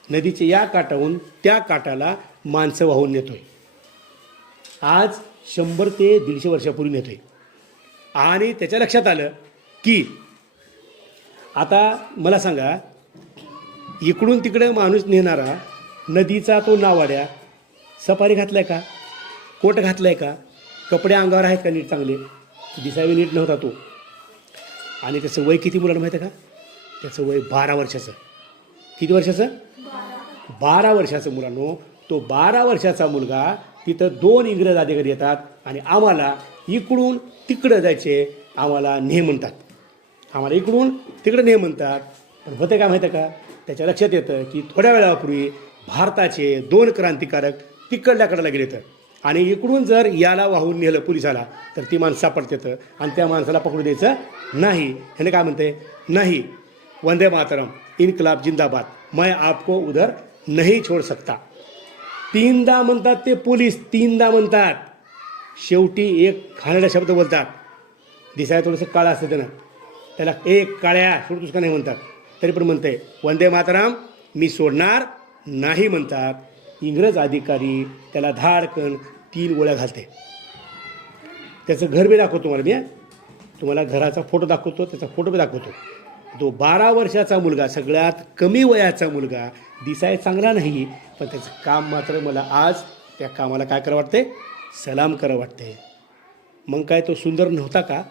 नदीच्या या काठाहून त्या काठाला माणसं वाहून नेतोय. आज 100 ते 150 वर्षापूर्वी नेतोय. आणि त्याच्या लक्षात आलं की आता मला सांगा, इकडून तिकडे माणूस नेणारा नदीचा तो नावाड्या सफारी घातलाय का, कोट घातलाय का, कपडे अंगावर आहेत का नीट चांगले, दिसावे नीट नव्हता तो. आणि त्याचं वय किती मुलांना माहिती आहे का? त्याचं वय 12 वर्षाचं. किती वर्षाचं? 12 वर्षाचं. मुलांनो, तो 12 वर्षाचा मुलगा तिथं 2 इंग्रज अधिकारी येतात आणि आम्हाला इकडून तिकडं जायचे, आम्हाला ने म्हणतात. आम्हाला इकडून तिकडं ने म्हणतात. पण होतं काय माहिती आहे का? त्याच्या लक्षात येतं की थोड्या वेळापूर्वी भारताचे 2 क्रांतिकारक तिकडल्या कडेला गेले तर, आणि इकडून जर याला वाहून नेलं पोलिसाला तर ती माणसं सापडतात आणि त्या माणसाला पकडू द्यायचं नाही. ह्याने काय म्हणते? नाही, वंदे मातरम, इन्कलाब जिंदाबाद, मैं आपको उधर नहीं छोड़ सकता. 3दा म्हणतात ते पोलीस, 3दा म्हणतात. शेवटी एक घाणेरडा शब्द बोलतात. दिसायला थोडंसं काळं असतं त्यानं, त्याला एक काळ्या सोडतोस का नाही म्हणतात. तरी पण म्हणते वंदे मातरम, मी सोडणार नाही म्हणतात. इंग्रज अधिकारी त्याला धाडकन 3 गोळ्या घालते. त्याचं घर बी दाखवतो तुम्हाला मी. तुम्हाला घराचा फोटो दाखवतो, त्याचा फोटो बी दाखवतो. तो 12 वर्षाचा मुलगा, सगळ्यात कमी वयाचा मुलगा, दिसाय चांगला नाही, पण त्याचं काम मात्र मला आज त्या कामाला काय करावं वाटते? सलाम करावं वाटते. मग काय तो सुंदर नव्हता का?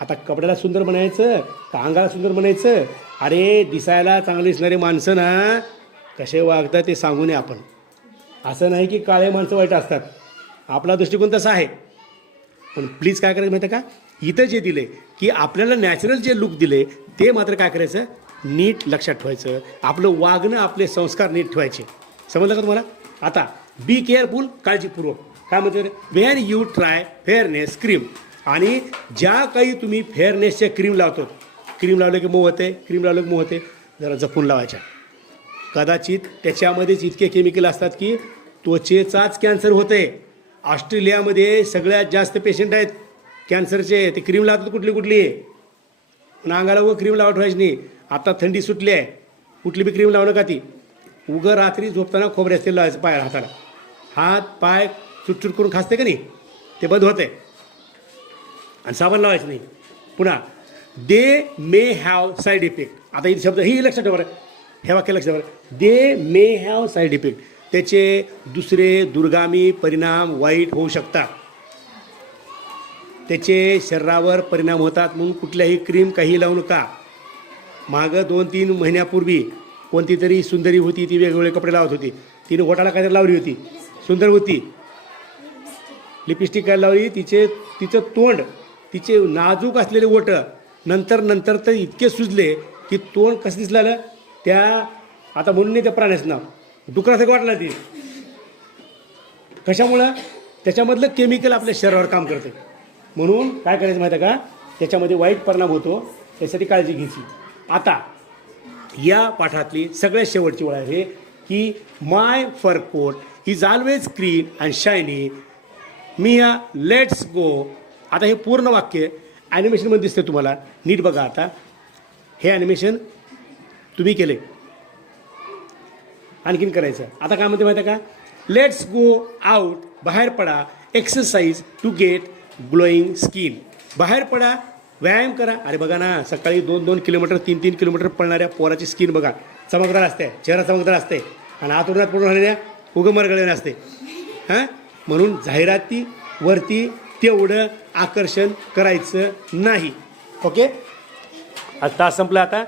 आता कपड्याला सुंदर बनायचं का अंगाला सुंदर बनायचं? अरे, दिसायला चांगली दिसणारी माणसं ना कसे वागतात ते सांगू नये आपण. असं नाही की काळे माणसं वाईट असतात, आपला दृष्टिकोन तसा आहे. पण प्लीज काय करायचं माहिती आहे का? इथं जे दिले की आपल्याला नॅचरल जे लुक दिले ते मात्र काय करायचं? नीट लक्षात ठेवायचं. आपलं वागणं, आपले संस्कार नीट ठेवायचे. समजलं का तुम्हाला? आता बी केअरफुल, काळजीपूर्वक. काय म्हणते? Wien you try fairness cream, आणि ज्या काही तुम्ही फेअरनेसच्या क्रीम लावतो, क्रीम लावलं की मऊ होते, क्रीम लावलं की मऊ होते, जरा जपून लावायच्या. कदाचित त्याच्यामध्येच इतके केमिकल असतात की त्वचेचाच कॅन्सर होते. ऑस्ट्रेलियामध्ये सगळ्यात जास्त पेशंट आहेत कॅन्सरचे. ते क्रीम लावतात कुठली कुठली, पण अंगाला उगं क्रीम लावत व्हायची नाही. आता थंडी सुटली आहे, कुठली बी क्रीम लावू नका. ती उगं रात्री झोपताना खोबऱ्याचं तेल लावायचं पाय हाताला. हात पाय चुटचुट करून खासते का नाही, ते बंद होते. आणि साबण लावायचं नाही. पुन्हा दे मे हॅव साईड इफेक्ट. आता इथे शब्द ही लक्षात ठेवा, हे वाक्य लक्षात ठेवा. दे मे हॅव साईड इफेक्ट. त्याचे दुसरे दुर्गामी परिणाम वाईट होऊ शकतात. त्याचे शरीरावर परिणाम होतात. म्हणून कुठल्याही क्रीम काही लावू नका. मागं 2-3 महिन्यापूर्वी कोणती तरी सुंदरी होती, ती वेगवेगळे कपडे लावत होती. तिने ओठाला काहीतरी लावली होती, सुंदर होती, लिपस्टिक काय लावली, तिचं तोंड, तिचे नाजूक असलेले ओठ नंतर तर इतके सुजले की तोंड कसं दिसलं त्या. आता म्हणून नाही त्या प्राण्याचं नाव, डुकरासारखं वाटलं. ती कशामुळं? त्याच्यामधलं केमिकल आपल्या शरीरावर काम करते. म्हणून काय करायचं माहिती आहे का? त्याच्यामध्ये वाईट परिणाम होतो, त्यासाठी काळजी घ्यायची. आता या पाठातली सगळ्यात शेवटची ओळ आहे की my fur coat is always clean and shiny, Mia let's go. आता हे पूर्ण वाक्य ॲनिमेशनमध्ये दिसते तुम्हाला, नीट बघा. आता हे ॲनिमेशन तुम्ही केले, आणखीन करायचं. आता काय म्हणते माहिती आहे का? लेट्स गो आउट, बाहेर पडा, exercise to get glowing skin. बाहेर पडा, व्यायाम करा. अरे बघा ना, सकाळी 2-2 किलोमीटर 3-3 किलोमीटर पळणाऱ्या पोराची स्किन बघा, चमकदार असते, चेहरा चमकदार असते, आणि आतुरणात पडून राहिलेल्या उगं मरगळलेलं असते. हां, म्हणून जाहिरातीवरती तेवढं आकर्षण करायचं नाही. ओके, आज तास संपला. आता